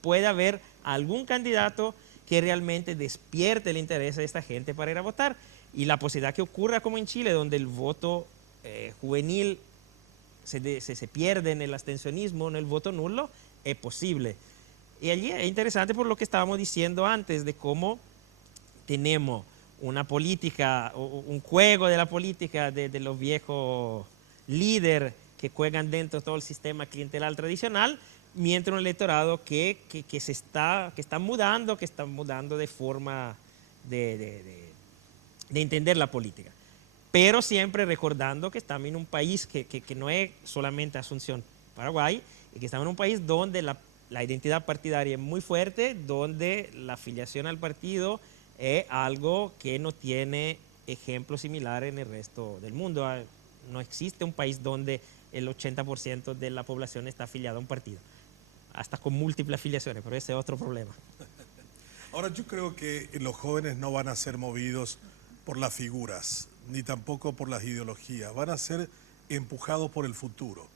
puede haber algún candidato que realmente despierte el interés de esta gente para ir a votar. Y la posibilidad que ocurra como en Chile, donde el voto juvenil se pierde en el abstencionismo, en el voto nulo, es posible. Y allí es interesante por lo que estábamos diciendo antes, de cómo tenemos una política, un juego de la política de los viejos líderes que juegan dentro de todo el sistema clientelar tradicional, mientras un electorado que está mudando de forma de entender la política. Pero siempre recordando que estamos en un país que no es solamente Asunción, Paraguay, y que estamos en un país donde la identidad partidaria es muy fuerte, donde la afiliación al partido es algo que no tiene ejemplos similares en el resto del mundo. No existe un país donde el 80% de la población está afiliada a un partido, hasta con múltiples afiliaciones, pero ese es otro problema. Ahora, yo creo que los jóvenes no van a ser movidos por las figuras, ni tampoco por las ideologías, van a ser empujados por el futuro.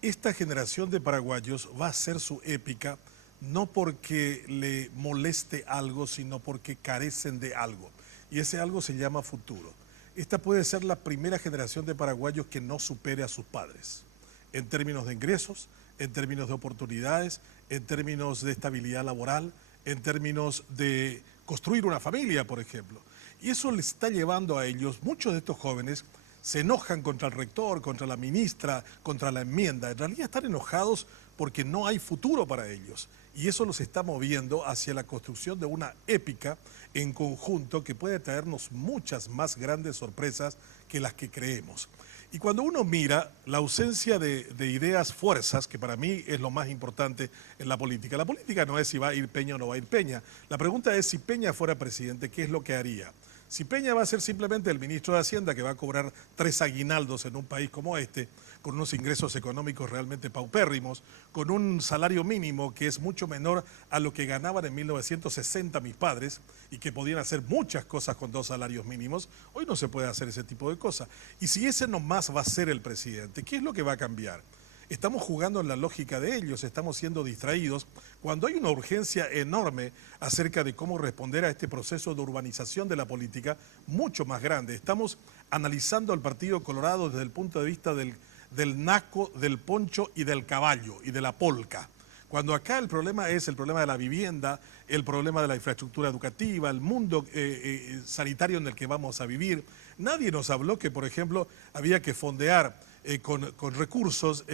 Esta generación de paraguayos va a ser su épica, no porque le moleste algo, sino porque carecen de algo. Y ese algo se llama futuro. Esta puede ser la primera generación de paraguayos que no supere a sus padres, en términos de ingresos, en términos de oportunidades, en términos de estabilidad laboral, en términos de construir una familia, por ejemplo. Y eso les está llevando a ellos, muchos de estos jóvenes se enojan contra el rector, contra la ministra, contra la enmienda. En realidad están enojados porque no hay futuro para ellos. Y eso los está moviendo hacia la construcción de una épica en conjunto que puede traernos muchas más grandes sorpresas que las que creemos. Y cuando uno mira la ausencia de ideas fuerzas, que para mí es lo más importante en la política no es si va a ir Peña o no va a ir Peña. La pregunta es, si Peña fuera presidente, ¿qué es lo que haría? Si Peña va a ser simplemente el ministro de Hacienda que va a cobrar 3 aguinaldos en un país como este, con unos ingresos económicos realmente paupérrimos, con un salario mínimo que es mucho menor a lo que ganaban en 1960 mis padres y que podían hacer muchas cosas con 2 salarios mínimos, hoy no se puede hacer ese tipo de cosas. Y si ese nomás va a ser el presidente, ¿qué es lo que va a cambiar? Estamos jugando en la lógica de ellos, estamos siendo distraídos cuando hay una urgencia enorme acerca de cómo responder a este proceso de urbanización de la política mucho más grande. Estamos analizando al Partido Colorado desde el punto de vista del naco, del poncho y del caballo y de la polca. Cuando acá el problema es el problema de la vivienda, el problema de la infraestructura educativa, el mundo sanitario en el que vamos a vivir. Nadie nos habló que, por ejemplo, había que fondear con recursos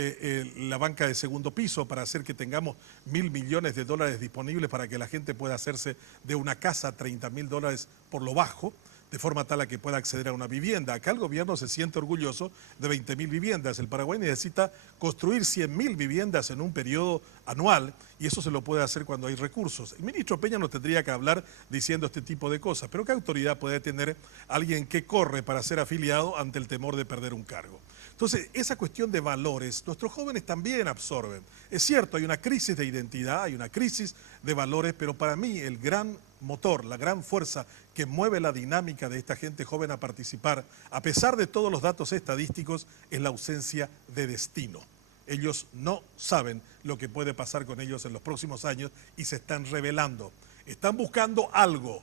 la banca de segundo piso para hacer que tengamos $1.000 millones disponibles para que la gente pueda hacerse de una casa $30.000 por lo bajo, de forma tal a que pueda acceder a una vivienda. Acá el gobierno se siente orgulloso de 20.000 viviendas. El Paraguay necesita construir 100.000 viviendas en un periodo anual y eso se lo puede hacer cuando hay recursos. El ministro Peña no tendría que hablar diciendo este tipo de cosas, pero ¿qué autoridad puede tener alguien que corre para ser afiliado ante el temor de perder un cargo? Entonces, esa cuestión de valores, nuestros jóvenes también absorben. Es cierto, hay una crisis de identidad, hay una crisis de valores, pero para mí el gran motor, la gran fuerza que mueve la dinámica de esta gente joven a participar, a pesar de todos los datos estadísticos, es la ausencia de destino. Ellos no saben lo que puede pasar con ellos en los próximos años y se están rebelando. Están buscando algo.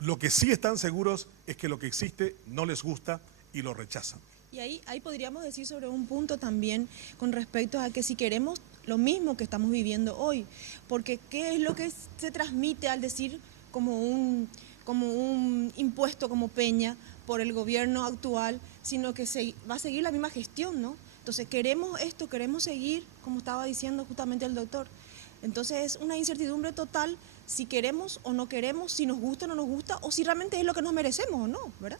Lo que sí están seguros es que lo que existe no les gusta y lo rechazan. Y ahí podríamos decir sobre un punto también con respecto a que si queremos lo mismo que estamos viviendo hoy, porque ¿qué es lo que se transmite al decir como un impuesto como Peña por el gobierno actual, sino que va a seguir la misma gestión, ¿no? Entonces queremos esto, queremos seguir, como estaba diciendo justamente el doctor. Entonces es una incertidumbre total si queremos o no queremos, si nos gusta o no nos gusta, o si realmente es lo que nos merecemos o no, ¿verdad?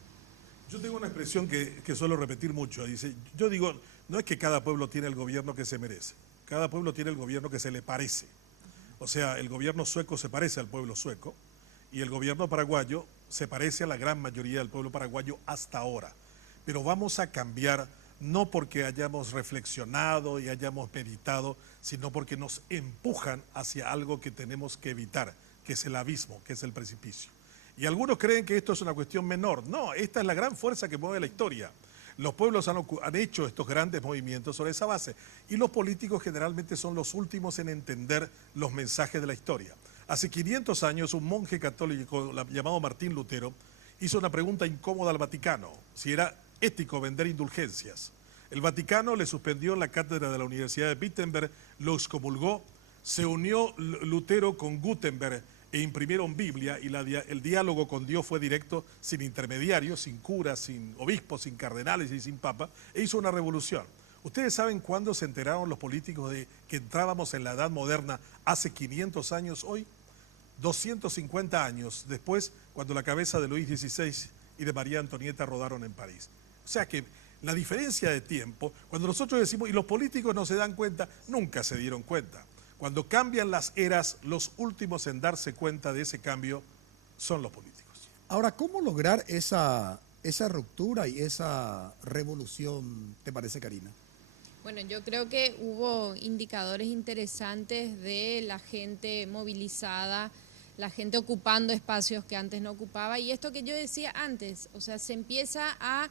Yo tengo una expresión que suelo repetir mucho. Dice, yo digo, no es que cada pueblo tiene el gobierno que se merece. Cada pueblo tiene el gobierno que se le parece. O sea, el gobierno sueco se parece al pueblo sueco y el gobierno paraguayo se parece a la gran mayoría del pueblo paraguayo hasta ahora. Pero vamos a cambiar no porque hayamos reflexionado y hayamos meditado, sino porque nos empujan hacia algo que tenemos que evitar, que es el abismo, que es el precipicio. Y algunos creen que esto es una cuestión menor. No, esta es la gran fuerza que mueve la historia. Los pueblos han hecho estos grandes movimientos sobre esa base. Y los políticos generalmente son los últimos en entender los mensajes de la historia. Hace 500 años un monje católico llamado Martín Lutero hizo una pregunta incómoda al Vaticano, si era ético vender indulgencias. El Vaticano le suspendió la cátedra de la Universidad de Wittenberg, lo excomulgó, se unió Lutero con Gutenberg e imprimieron Biblia y el diálogo con Dios fue directo, sin intermediarios, sin curas, sin obispos, sin cardenales y sin papa, e hizo una revolución. ¿Ustedes saben cuándo se enteraron los políticos de que entrábamos en la Edad Moderna hace 500 años hoy? 250 años después, cuando la cabeza de Luis XVI y de María Antonieta rodaron en París. O sea que la diferencia de tiempo, cuando nosotros decimos, y los políticos no se dan cuenta, nunca se dieron cuenta. Cuando cambian las eras, los últimos en darse cuenta de ese cambio son los políticos. Ahora, ¿cómo lograr esa ruptura y esa revolución, te parece, Karina? Bueno, yo creo que hubo indicadores interesantes de la gente movilizada, la gente ocupando espacios que antes no ocupaba, y esto que yo decía antes, o sea, se empieza a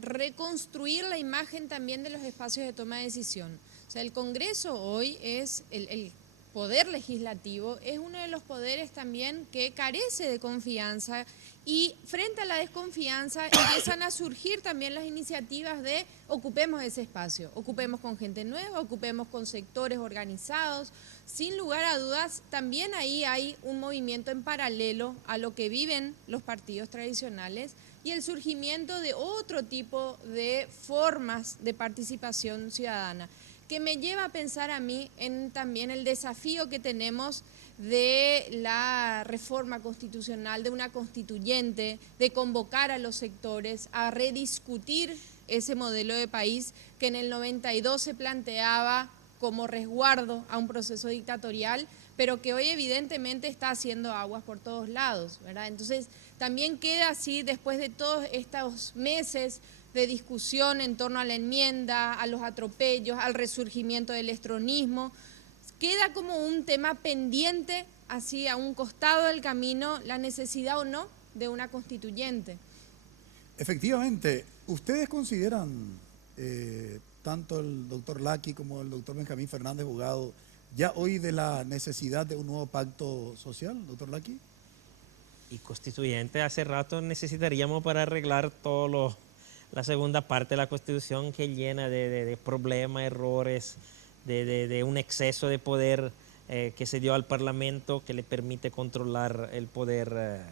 reconstruir la imagen también de los espacios de toma de decisión. O sea, el Congreso hoy es el poder legislativo, es uno de los poderes también que carece de confianza, y frente a la desconfianza empiezan a surgir también las iniciativas de ocupemos ese espacio, ocupemos con gente nueva, ocupemos con sectores organizados. Sin lugar a dudas, también ahí hay un movimiento en paralelo a lo que viven los partidos tradicionales y el surgimiento de otro tipo de formas de participación ciudadana, que me lleva a pensar a mí en también el desafío que tenemos de la reforma constitucional, de una constituyente, de convocar a los sectores a rediscutir ese modelo de país que en el 92 se planteaba como resguardo a un proceso dictatorial, pero que hoy evidentemente está haciendo aguas por todos lados, ¿verdad? Entonces también queda así, después de todos estos meses de discusión en torno a la enmienda, a los atropellos, al resurgimiento del estronismo, queda como un tema pendiente, así a un costado del camino, la necesidad o no de una constituyente. Efectivamente, ¿ustedes consideran, tanto el doctor Laki como el doctor Benjamín Fernández Bogado, ya hoy de la necesidad de un nuevo pacto social, doctor Laki? Y constituyente hace rato necesitaríamos para arreglar la segunda parte de la Constitución, que llena de problemas, errores, de un exceso de poder que se dio al Parlamento, que le permite controlar el poder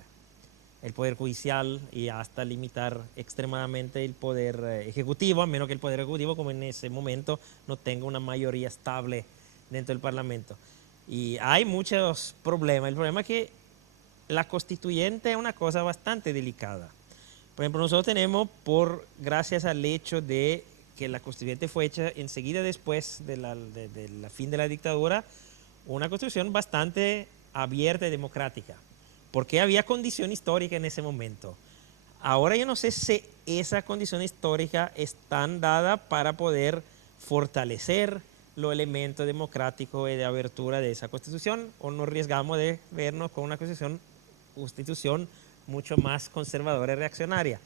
judicial y hasta limitar extremadamente el poder ejecutivo, a menos que el poder ejecutivo, como en ese momento, no tenga una mayoría estable dentro del Parlamento. Y hay muchos problemas. El problema es que la constituyente es una cosa bastante delicada. Por ejemplo, nosotros tenemos, gracias al hecho de que la constituyente fue hecha enseguida después de la fin de la dictadura, una constitución bastante abierta y democrática, porque había condición histórica en ese momento. Ahora yo no sé si esa condición histórica está dada para poder fortalecer los elementos democráticos y de abertura de esa constitución, o nos arriesgamos de vernos con una constitución mucho más conservadora y reaccionaria.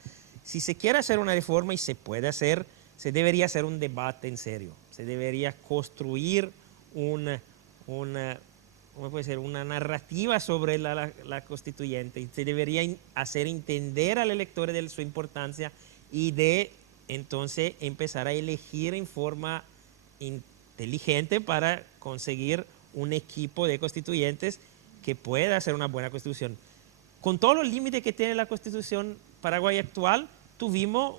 Si se quiere hacer una reforma, y se puede hacer, se debería hacer un debate en serio, se debería construir una narrativa sobre la constituyente, y se debería hacer entender al elector de su importancia y de entonces empezar a elegir en forma inteligente para conseguir un equipo de constituyentes que pueda hacer una buena constitución. Con todos los límites que tiene la constitución paraguaya actual, tuvimos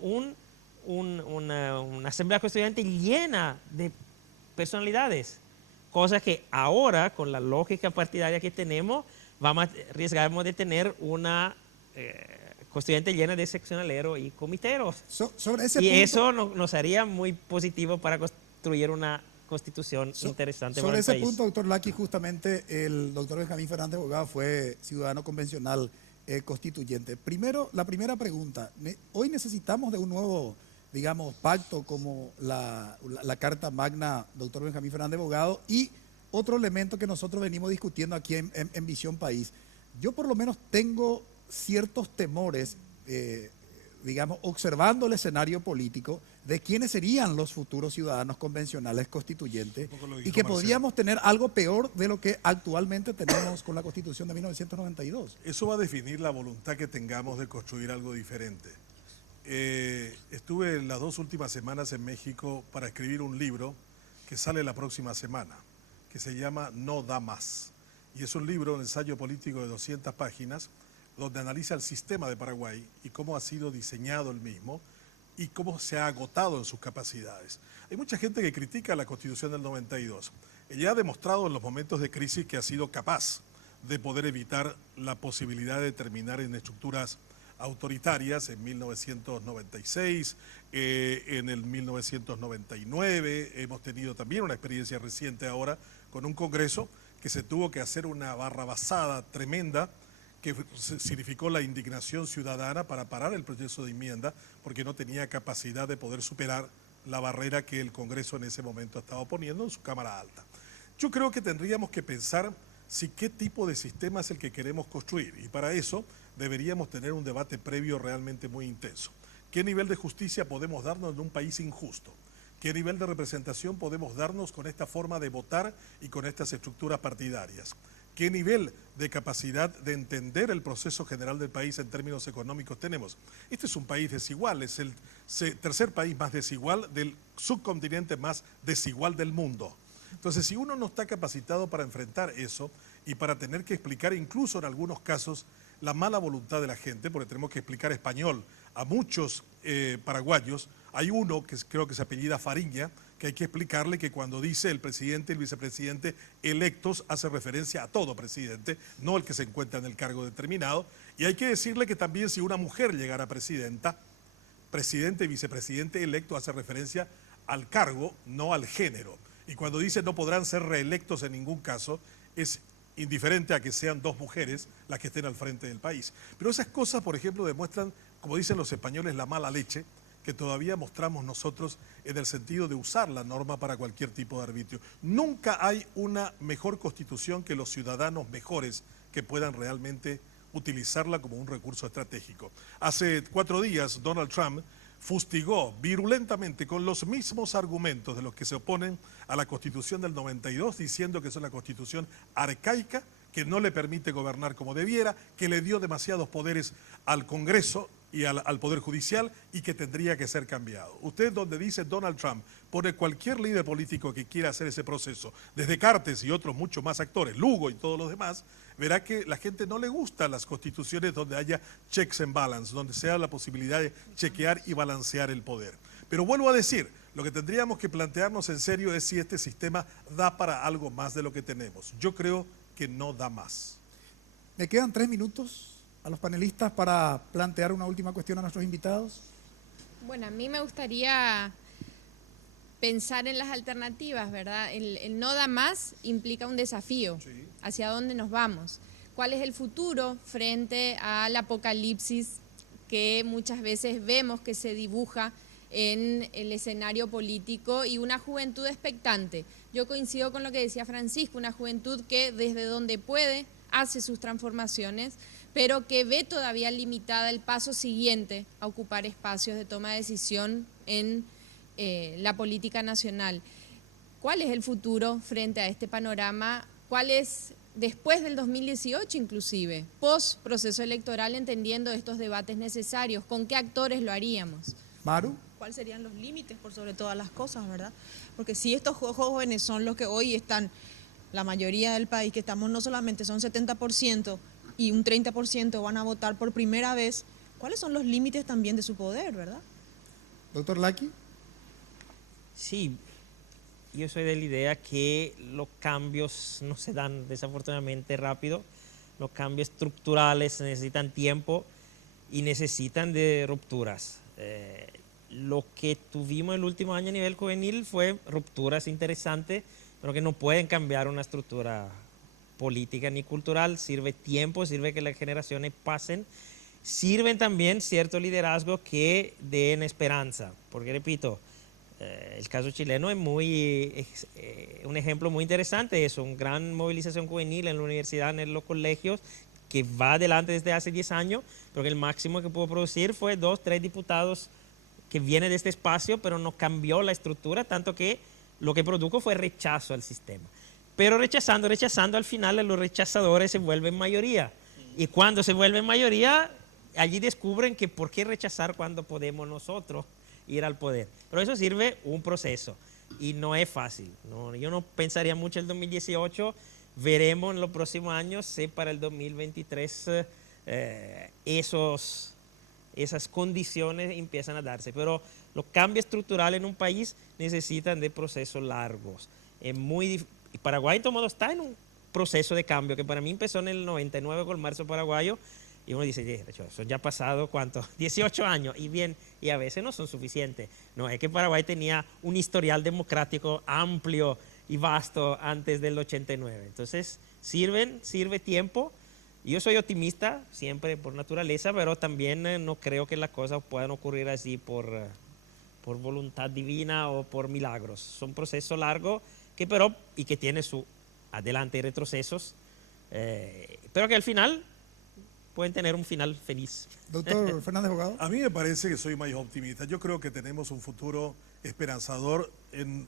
una asamblea constituyente llena de personalidades, cosas que ahora, con la lógica partidaria que tenemos, arriesgamos de tener una constituyente llena de seccionaleros y comiteros. Sobre ese y punto, eso nos haría muy positivo para construir una constitución interesante para el país. Sobre ese punto, doctor Laki, justamente el doctor Benjamín Fernández Bogado fue ciudadano convencional constituyente. Primero, la primera pregunta, hoy necesitamos de un nuevo, digamos, pacto como la Carta Magna, doctor Benjamín Fernández Bogado, y otro elemento que nosotros venimos discutiendo aquí en Visión País. Yo por lo menos tengo ciertos temores, digamos, observando el escenario político de quiénes serían los futuros ciudadanos convencionales constituyentes y que podríamos tener algo peor de lo que actualmente tenemos con la Constitución de 1992. Eso va a definir la voluntad que tengamos de construir algo diferente. Estuve las 2 últimas semanas en México para escribir un libro que sale la próxima semana, que se llama No da más. Y es un libro, un ensayo político de 200 páginas, donde analiza el sistema de Paraguay y cómo ha sido diseñado el mismo y cómo se ha agotado en sus capacidades. Hay mucha gente que critica la Constitución del 92. Ella ha demostrado en los momentos de crisis que ha sido capaz de poder evitar la posibilidad de terminar en estructuras autoritarias en 1996, en el 1999. Hemos tenido también una experiencia reciente ahora con un Congreso que se tuvo que hacer una barrabasada tremenda que significó la indignación ciudadana para parar el proceso de enmienda porque no tenía capacidad de poder superar la barrera que el Congreso en ese momento estaba poniendo en su Cámara Alta. Yo creo que tendríamos que pensar qué tipo de sistema es el que queremos construir, y para eso deberíamos tener un debate previo realmente muy intenso. ¿Qué nivel de justicia podemos darnos en un país injusto? ¿Qué nivel de representación podemos darnos con esta forma de votar y con estas estructuras partidarias? ¿Qué nivel de capacidad de entender el proceso general del país en términos económicos tenemos? Este es un país desigual, es el tercer país más desigual del subcontinente más desigual del mundo. Entonces, si uno no está capacitado para enfrentar eso y para tener que explicar incluso en algunos casos la mala voluntad de la gente, porque tenemos que explicar español a muchos paraguayos, hay uno que creo que se apellida Fariña, que hay que explicarle que cuando dice el presidente y el vicepresidente electos hace referencia a todo presidente, no el que se encuentra en el cargo determinado, y hay que decirle que también si una mujer llegara presidenta, presidente y vicepresidente electo hace referencia al cargo, no al género. Y cuando dice no podrán ser reelectos en ningún caso, es indiferente a que sean 2 mujeres las que estén al frente del país. Pero esas cosas, por ejemplo, demuestran, como dicen los españoles, la mala leche que todavía mostramos nosotros en el sentido de usar la norma para cualquier tipo de arbitrio. Nunca hay una mejor constitución que los ciudadanos mejores que puedan realmente utilizarla como un recurso estratégico. Hace 4 días Donald Trump fustigó virulentamente con los mismos argumentos de los que se oponen a la Constitución del 92, diciendo que es una constitución arcaica, que no le permite gobernar como debiera, que le dio demasiados poderes al Congreso y al Poder Judicial y que tendría que ser cambiado. Usted, donde dice Donald Trump, pone cualquier líder político que quiera hacer ese proceso, desde Cartes y otros muchos más actores, Lugo y todos los demás, verá que la gente no le gustan las constituciones donde haya checks and balance, donde sea la posibilidad de chequear y balancear el poder. Pero vuelvo a decir, lo que tendríamos que plantearnos en serio es si este sistema da para algo más de lo que tenemos. Yo creo que no da más. Me quedan 3 minutos a los panelistas para plantear una última cuestión a nuestros invitados. Bueno, a mí me gustaría pensar en las alternativas, ¿verdad? El no da más implica un desafío. Sí. ¿Hacia dónde nos vamos? ¿Cuál es el futuro frente al apocalipsis que muchas veces vemos que se dibuja en el escenario político y una juventud expectante. Yo coincido con lo que decía Francisco, una juventud que desde donde puede hace sus transformaciones, pero que ve todavía limitada el paso siguiente a ocupar espacios de toma de decisión en la política nacional. ¿Cuál es el futuro frente a este panorama? ¿Cuál es después del 2018 inclusive, post proceso electoral, entendiendo estos debates necesarios? ¿Con qué actores lo haríamos? Maru. ¿Cuáles serían los límites por sobre todas las cosas, verdad? Porque si estos jóvenes son los que hoy están, la mayoría del país, que estamos no solamente son 70% y un 30% van a votar por primera vez, ¿cuáles son los límites también de su poder, verdad? Doctor Laki. Sí, yo soy de la idea que los cambios no se dan desafortunadamente rápido. Los cambios estructurales necesitan tiempo y necesitan de rupturas. Lo que tuvimos el último año a nivel juvenil fue rupturas interesantes, pero que no pueden cambiar una estructura política ni cultural. Sirve tiempo, sirve que las generaciones pasen. Sirven también ciertos liderazgos que den esperanza, porque repito, el caso chileno es un ejemplo muy interesante. Es una gran movilización juvenil en la universidad, en los colegios, que va adelante desde hace 10 años, pero que el máximo que pudo producir fue 2, 3 diputados que vienen de este espacio, pero no cambió la estructura, tanto que lo que produjo fue rechazo al sistema. Pero rechazando, al final los rechazadores se vuelven mayoría. Y cuando se vuelven mayoría, allí descubren que por qué rechazar cuando podemos nosotros ir al poder. Pero eso sirve un proceso y no es fácil. No, yo no pensaría mucho el 2018, veremos en los próximos años si para el 2023 esas condiciones empiezan a darse. Pero los cambios estructurales en un país necesitan de procesos largos. Paraguay, en todo modo, está en un proceso de cambio que para mí empezó en el 99 con el marzo paraguayo. Y uno dice, eso ya ha pasado, ¿cuánto? 18 años. Y a veces no son suficientes. No, es que Paraguay tenía un historial democrático amplio y vasto antes del 89. Entonces, sirve tiempo. Yo soy optimista, siempre por naturaleza, pero también no creo que las cosas puedan ocurrir así por voluntad divina o por milagros. Son procesos largos y que tiene su adelante y retrocesos, pero que al final pueden tener un final feliz. Doctor Fernández Jugado. A mí me parece que soy más optimista. Yo creo que tenemos un futuro esperanzador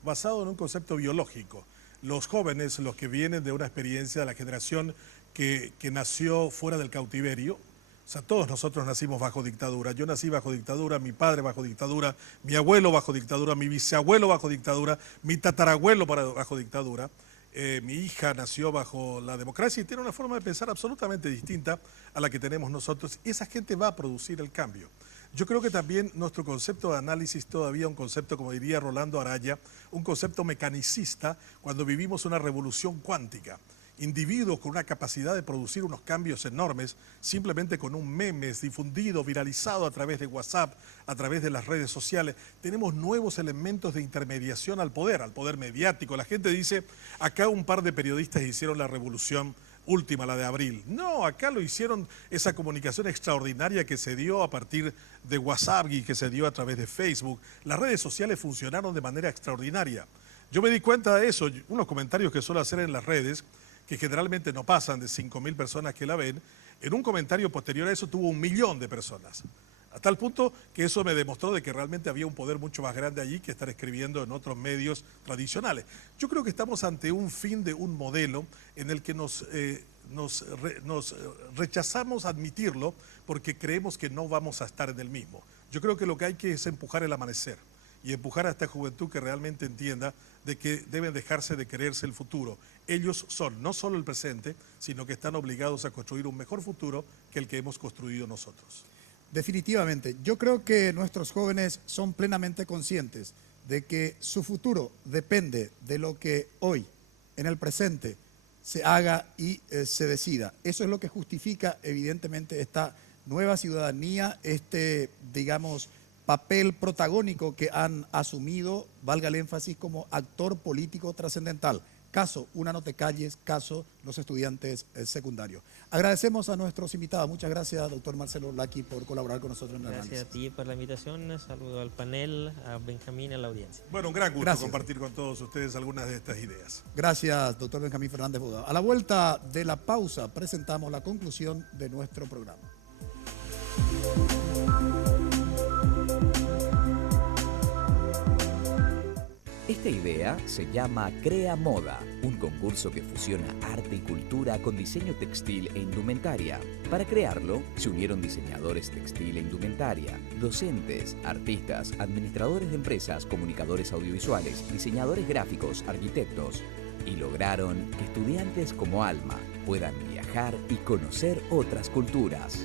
basado en un concepto biológico. Los jóvenes, los que vienen de una experiencia de la generación que nació fuera del cautiverio, o sea, todos nosotros nacimos bajo dictadura. Yo nací bajo dictadura, mi padre bajo dictadura, mi abuelo bajo dictadura, mi bisabuelo bajo dictadura, mi tatarabuelo bajo dictadura. Mi hija nació bajo la democracia y tiene una forma de pensar absolutamente distinta a la que tenemos nosotros. Y esa gente va a producir el cambio. Yo creo que también nuestro concepto de análisis todavía un concepto, como diría Rolando Araya, un concepto mecanicista cuando vivimos una revolución cuántica. Individuos con una capacidad de producir unos cambios enormes simplemente con un meme difundido, viralizado a través de WhatsApp, a través de las redes sociales. Tenemos nuevos elementos de intermediación al poder mediático. La gente dice, acá un par de periodistas hicieron la revolución última, la de abril. No, acá lo hicieron esa comunicación extraordinaria que se dio a partir de WhatsApp y que se dio a través de Facebook. Las redes sociales funcionaron de manera extraordinaria. Yo me di cuenta de eso, unos comentarios que suelo hacer en las redes, que generalmente no pasan de 5.000 personas que la ven, en un comentario posterior a eso tuvo 1 millón de personas. A tal punto que eso me demostró de que realmente había un poder mucho más grande allí que estar escribiendo en otros medios tradicionales. Yo creo que estamos ante un fin de un modelo en el que nos rechazamos admitirlo porque creemos que no vamos a estar en el mismo. Yo creo que lo que hay que es empujar el amanecer y empujar a esta juventud que realmente entienda de que deben dejarse de creerse el futuro. Ellos son no solo el presente, sino que están obligados a construir un mejor futuro que el que hemos construido nosotros. Definitivamente. Yo creo que nuestros jóvenes son plenamente conscientes de que su futuro depende de lo que hoy, en el presente, se haga y se decida. Eso es lo que justifica, evidentemente, esta nueva ciudadanía, digamos, papel protagónico que han asumido, valga el énfasis, como actor político trascendental. caso Una No Te Calles, caso los estudiantes secundarios. Agradecemos a nuestros invitados. Muchas gracias, doctor Marcelo Laki, por colaborar con nosotros en el análisis. Gracias a ti por la invitación, saludo al panel, a Benjamín y a la audiencia. Bueno, un gran gusto compartir con todos ustedes algunas de estas ideas. Gracias, doctor Benjamín Fernández Bogado. A la vuelta de la pausa presentamos la conclusión de nuestro programa. Esta idea se llama Crea Moda, un concurso que fusiona arte y cultura con diseño textil e indumentaria. Para crearlo, se unieron diseñadores textil e indumentaria, docentes, artistas, administradores de empresas, comunicadores audiovisuales, diseñadores gráficos, arquitectos, y lograron que estudiantes como Alma puedan viajar y conocer otras culturas.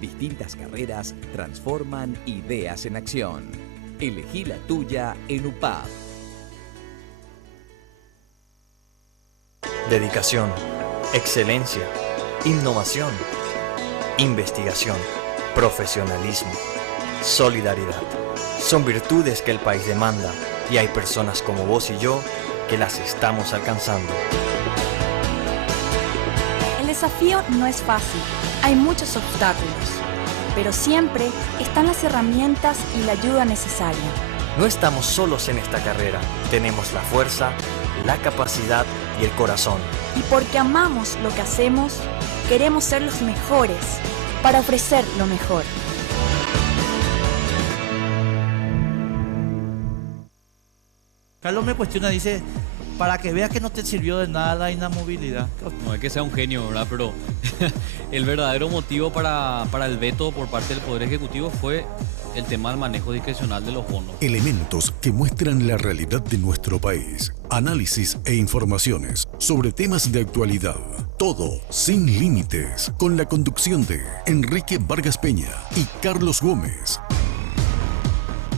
Distintas carreras transforman ideas en acción. Elegí la tuya en UPAP. Dedicación, excelencia, innovación, investigación, profesionalismo, solidaridad. Son virtudes que el país demanda y hay personas como vos y yo que las estamos alcanzando. El desafío no es fácil, hay muchos obstáculos, pero siempre están las herramientas y la ayuda necesaria. No estamos solos en esta carrera, tenemos la fuerza, la capacidad y el corazón. Y porque amamos lo que hacemos, queremos ser los mejores para ofrecer lo mejor. Carlos me cuestiona, dice, para que veas que no te sirvió de nada la inamovilidad. No es que sea un genio, ¿verdad? Pero el verdadero motivo para el veto por parte del Poder Ejecutivo fue el tema del manejo discrecional de los bonos. Elementos que muestran la realidad de nuestro país. Análisis e informaciones sobre temas de actualidad. Todo sin límites. Con la conducción de Enrique Vargas Peña y Carlos Gómez.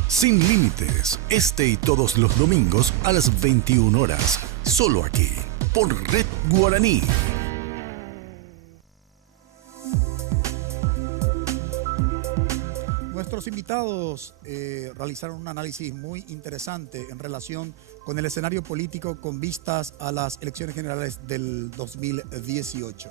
Sin límites. Este y todos los domingos a las 21 horas. Solo aquí. Por Red Guaraní. Nuestros invitados realizaron un análisis muy interesante en relación con el escenario político con vistas a las elecciones generales del 2018.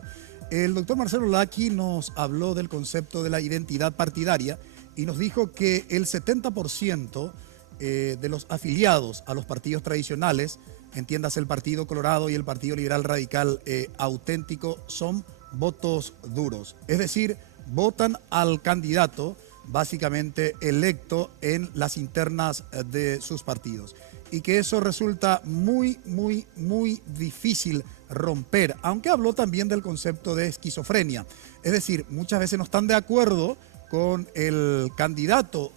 El doctor Marcelo Laki nos habló del concepto de la identidad partidaria y nos dijo que el 70% de los afiliados a los partidos tradicionales, entiéndase el Partido Colorado y el Partido Liberal Radical Auténtico, son votos duros. Es decir, votan al candidato básicamente electo en las internas de sus partidos. Y que eso resulta muy difícil romper, aunque habló también del concepto de esquizofrenia. Es decir, muchas veces no están de acuerdo con el candidato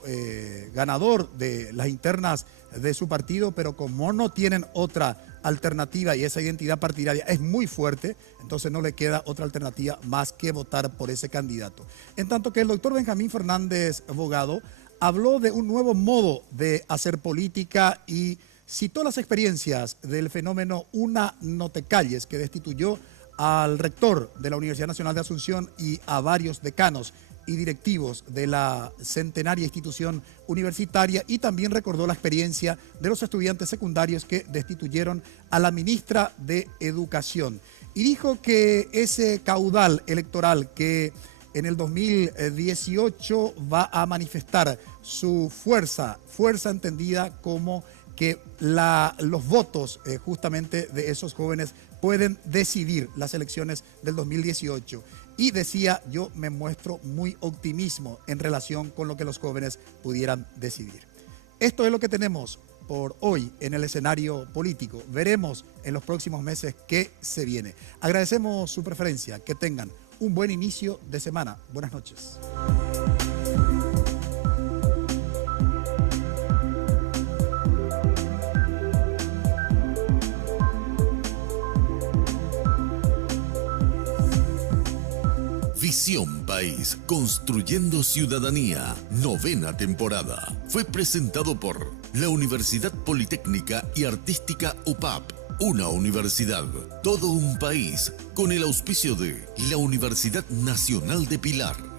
ganador de las internas de su partido, pero como no tienen otra alternativa y esa identidad partidaria es muy fuerte, entonces no le queda otra alternativa más que votar por ese candidato. En tanto que el doctor Benjamín Fernández Bogado habló de un nuevo modo de hacer política y citó las experiencias del fenómeno Una No Te Calles, que destituyó al rector de la Universidad Nacional de Asunción y a varios decanos y directivos de la centenaria institución universitaria, y también recordó la experiencia de los estudiantes secundarios que destituyeron a la ministra de Educación. Y dijo que ese caudal electoral que en el 2018 va a manifestar su fuerza entendida como que los votos justamente de esos jóvenes pueden decidir las elecciones del 2018. Y decía, yo me muestro muy optimismo en relación con lo que los jóvenes pudieran decidir. Esto es lo que tenemos por hoy en el escenario político. Veremos en los próximos meses qué se viene. Agradecemos su preferencia. Que tengan un buen inicio de semana. Buenas noches. Visión País, construyendo ciudadanía, 9ª temporada. Fue presentado por la Universidad Politécnica y Artística UPAP, una universidad, todo un país, con el auspicio de la Universidad Nacional de Pilar.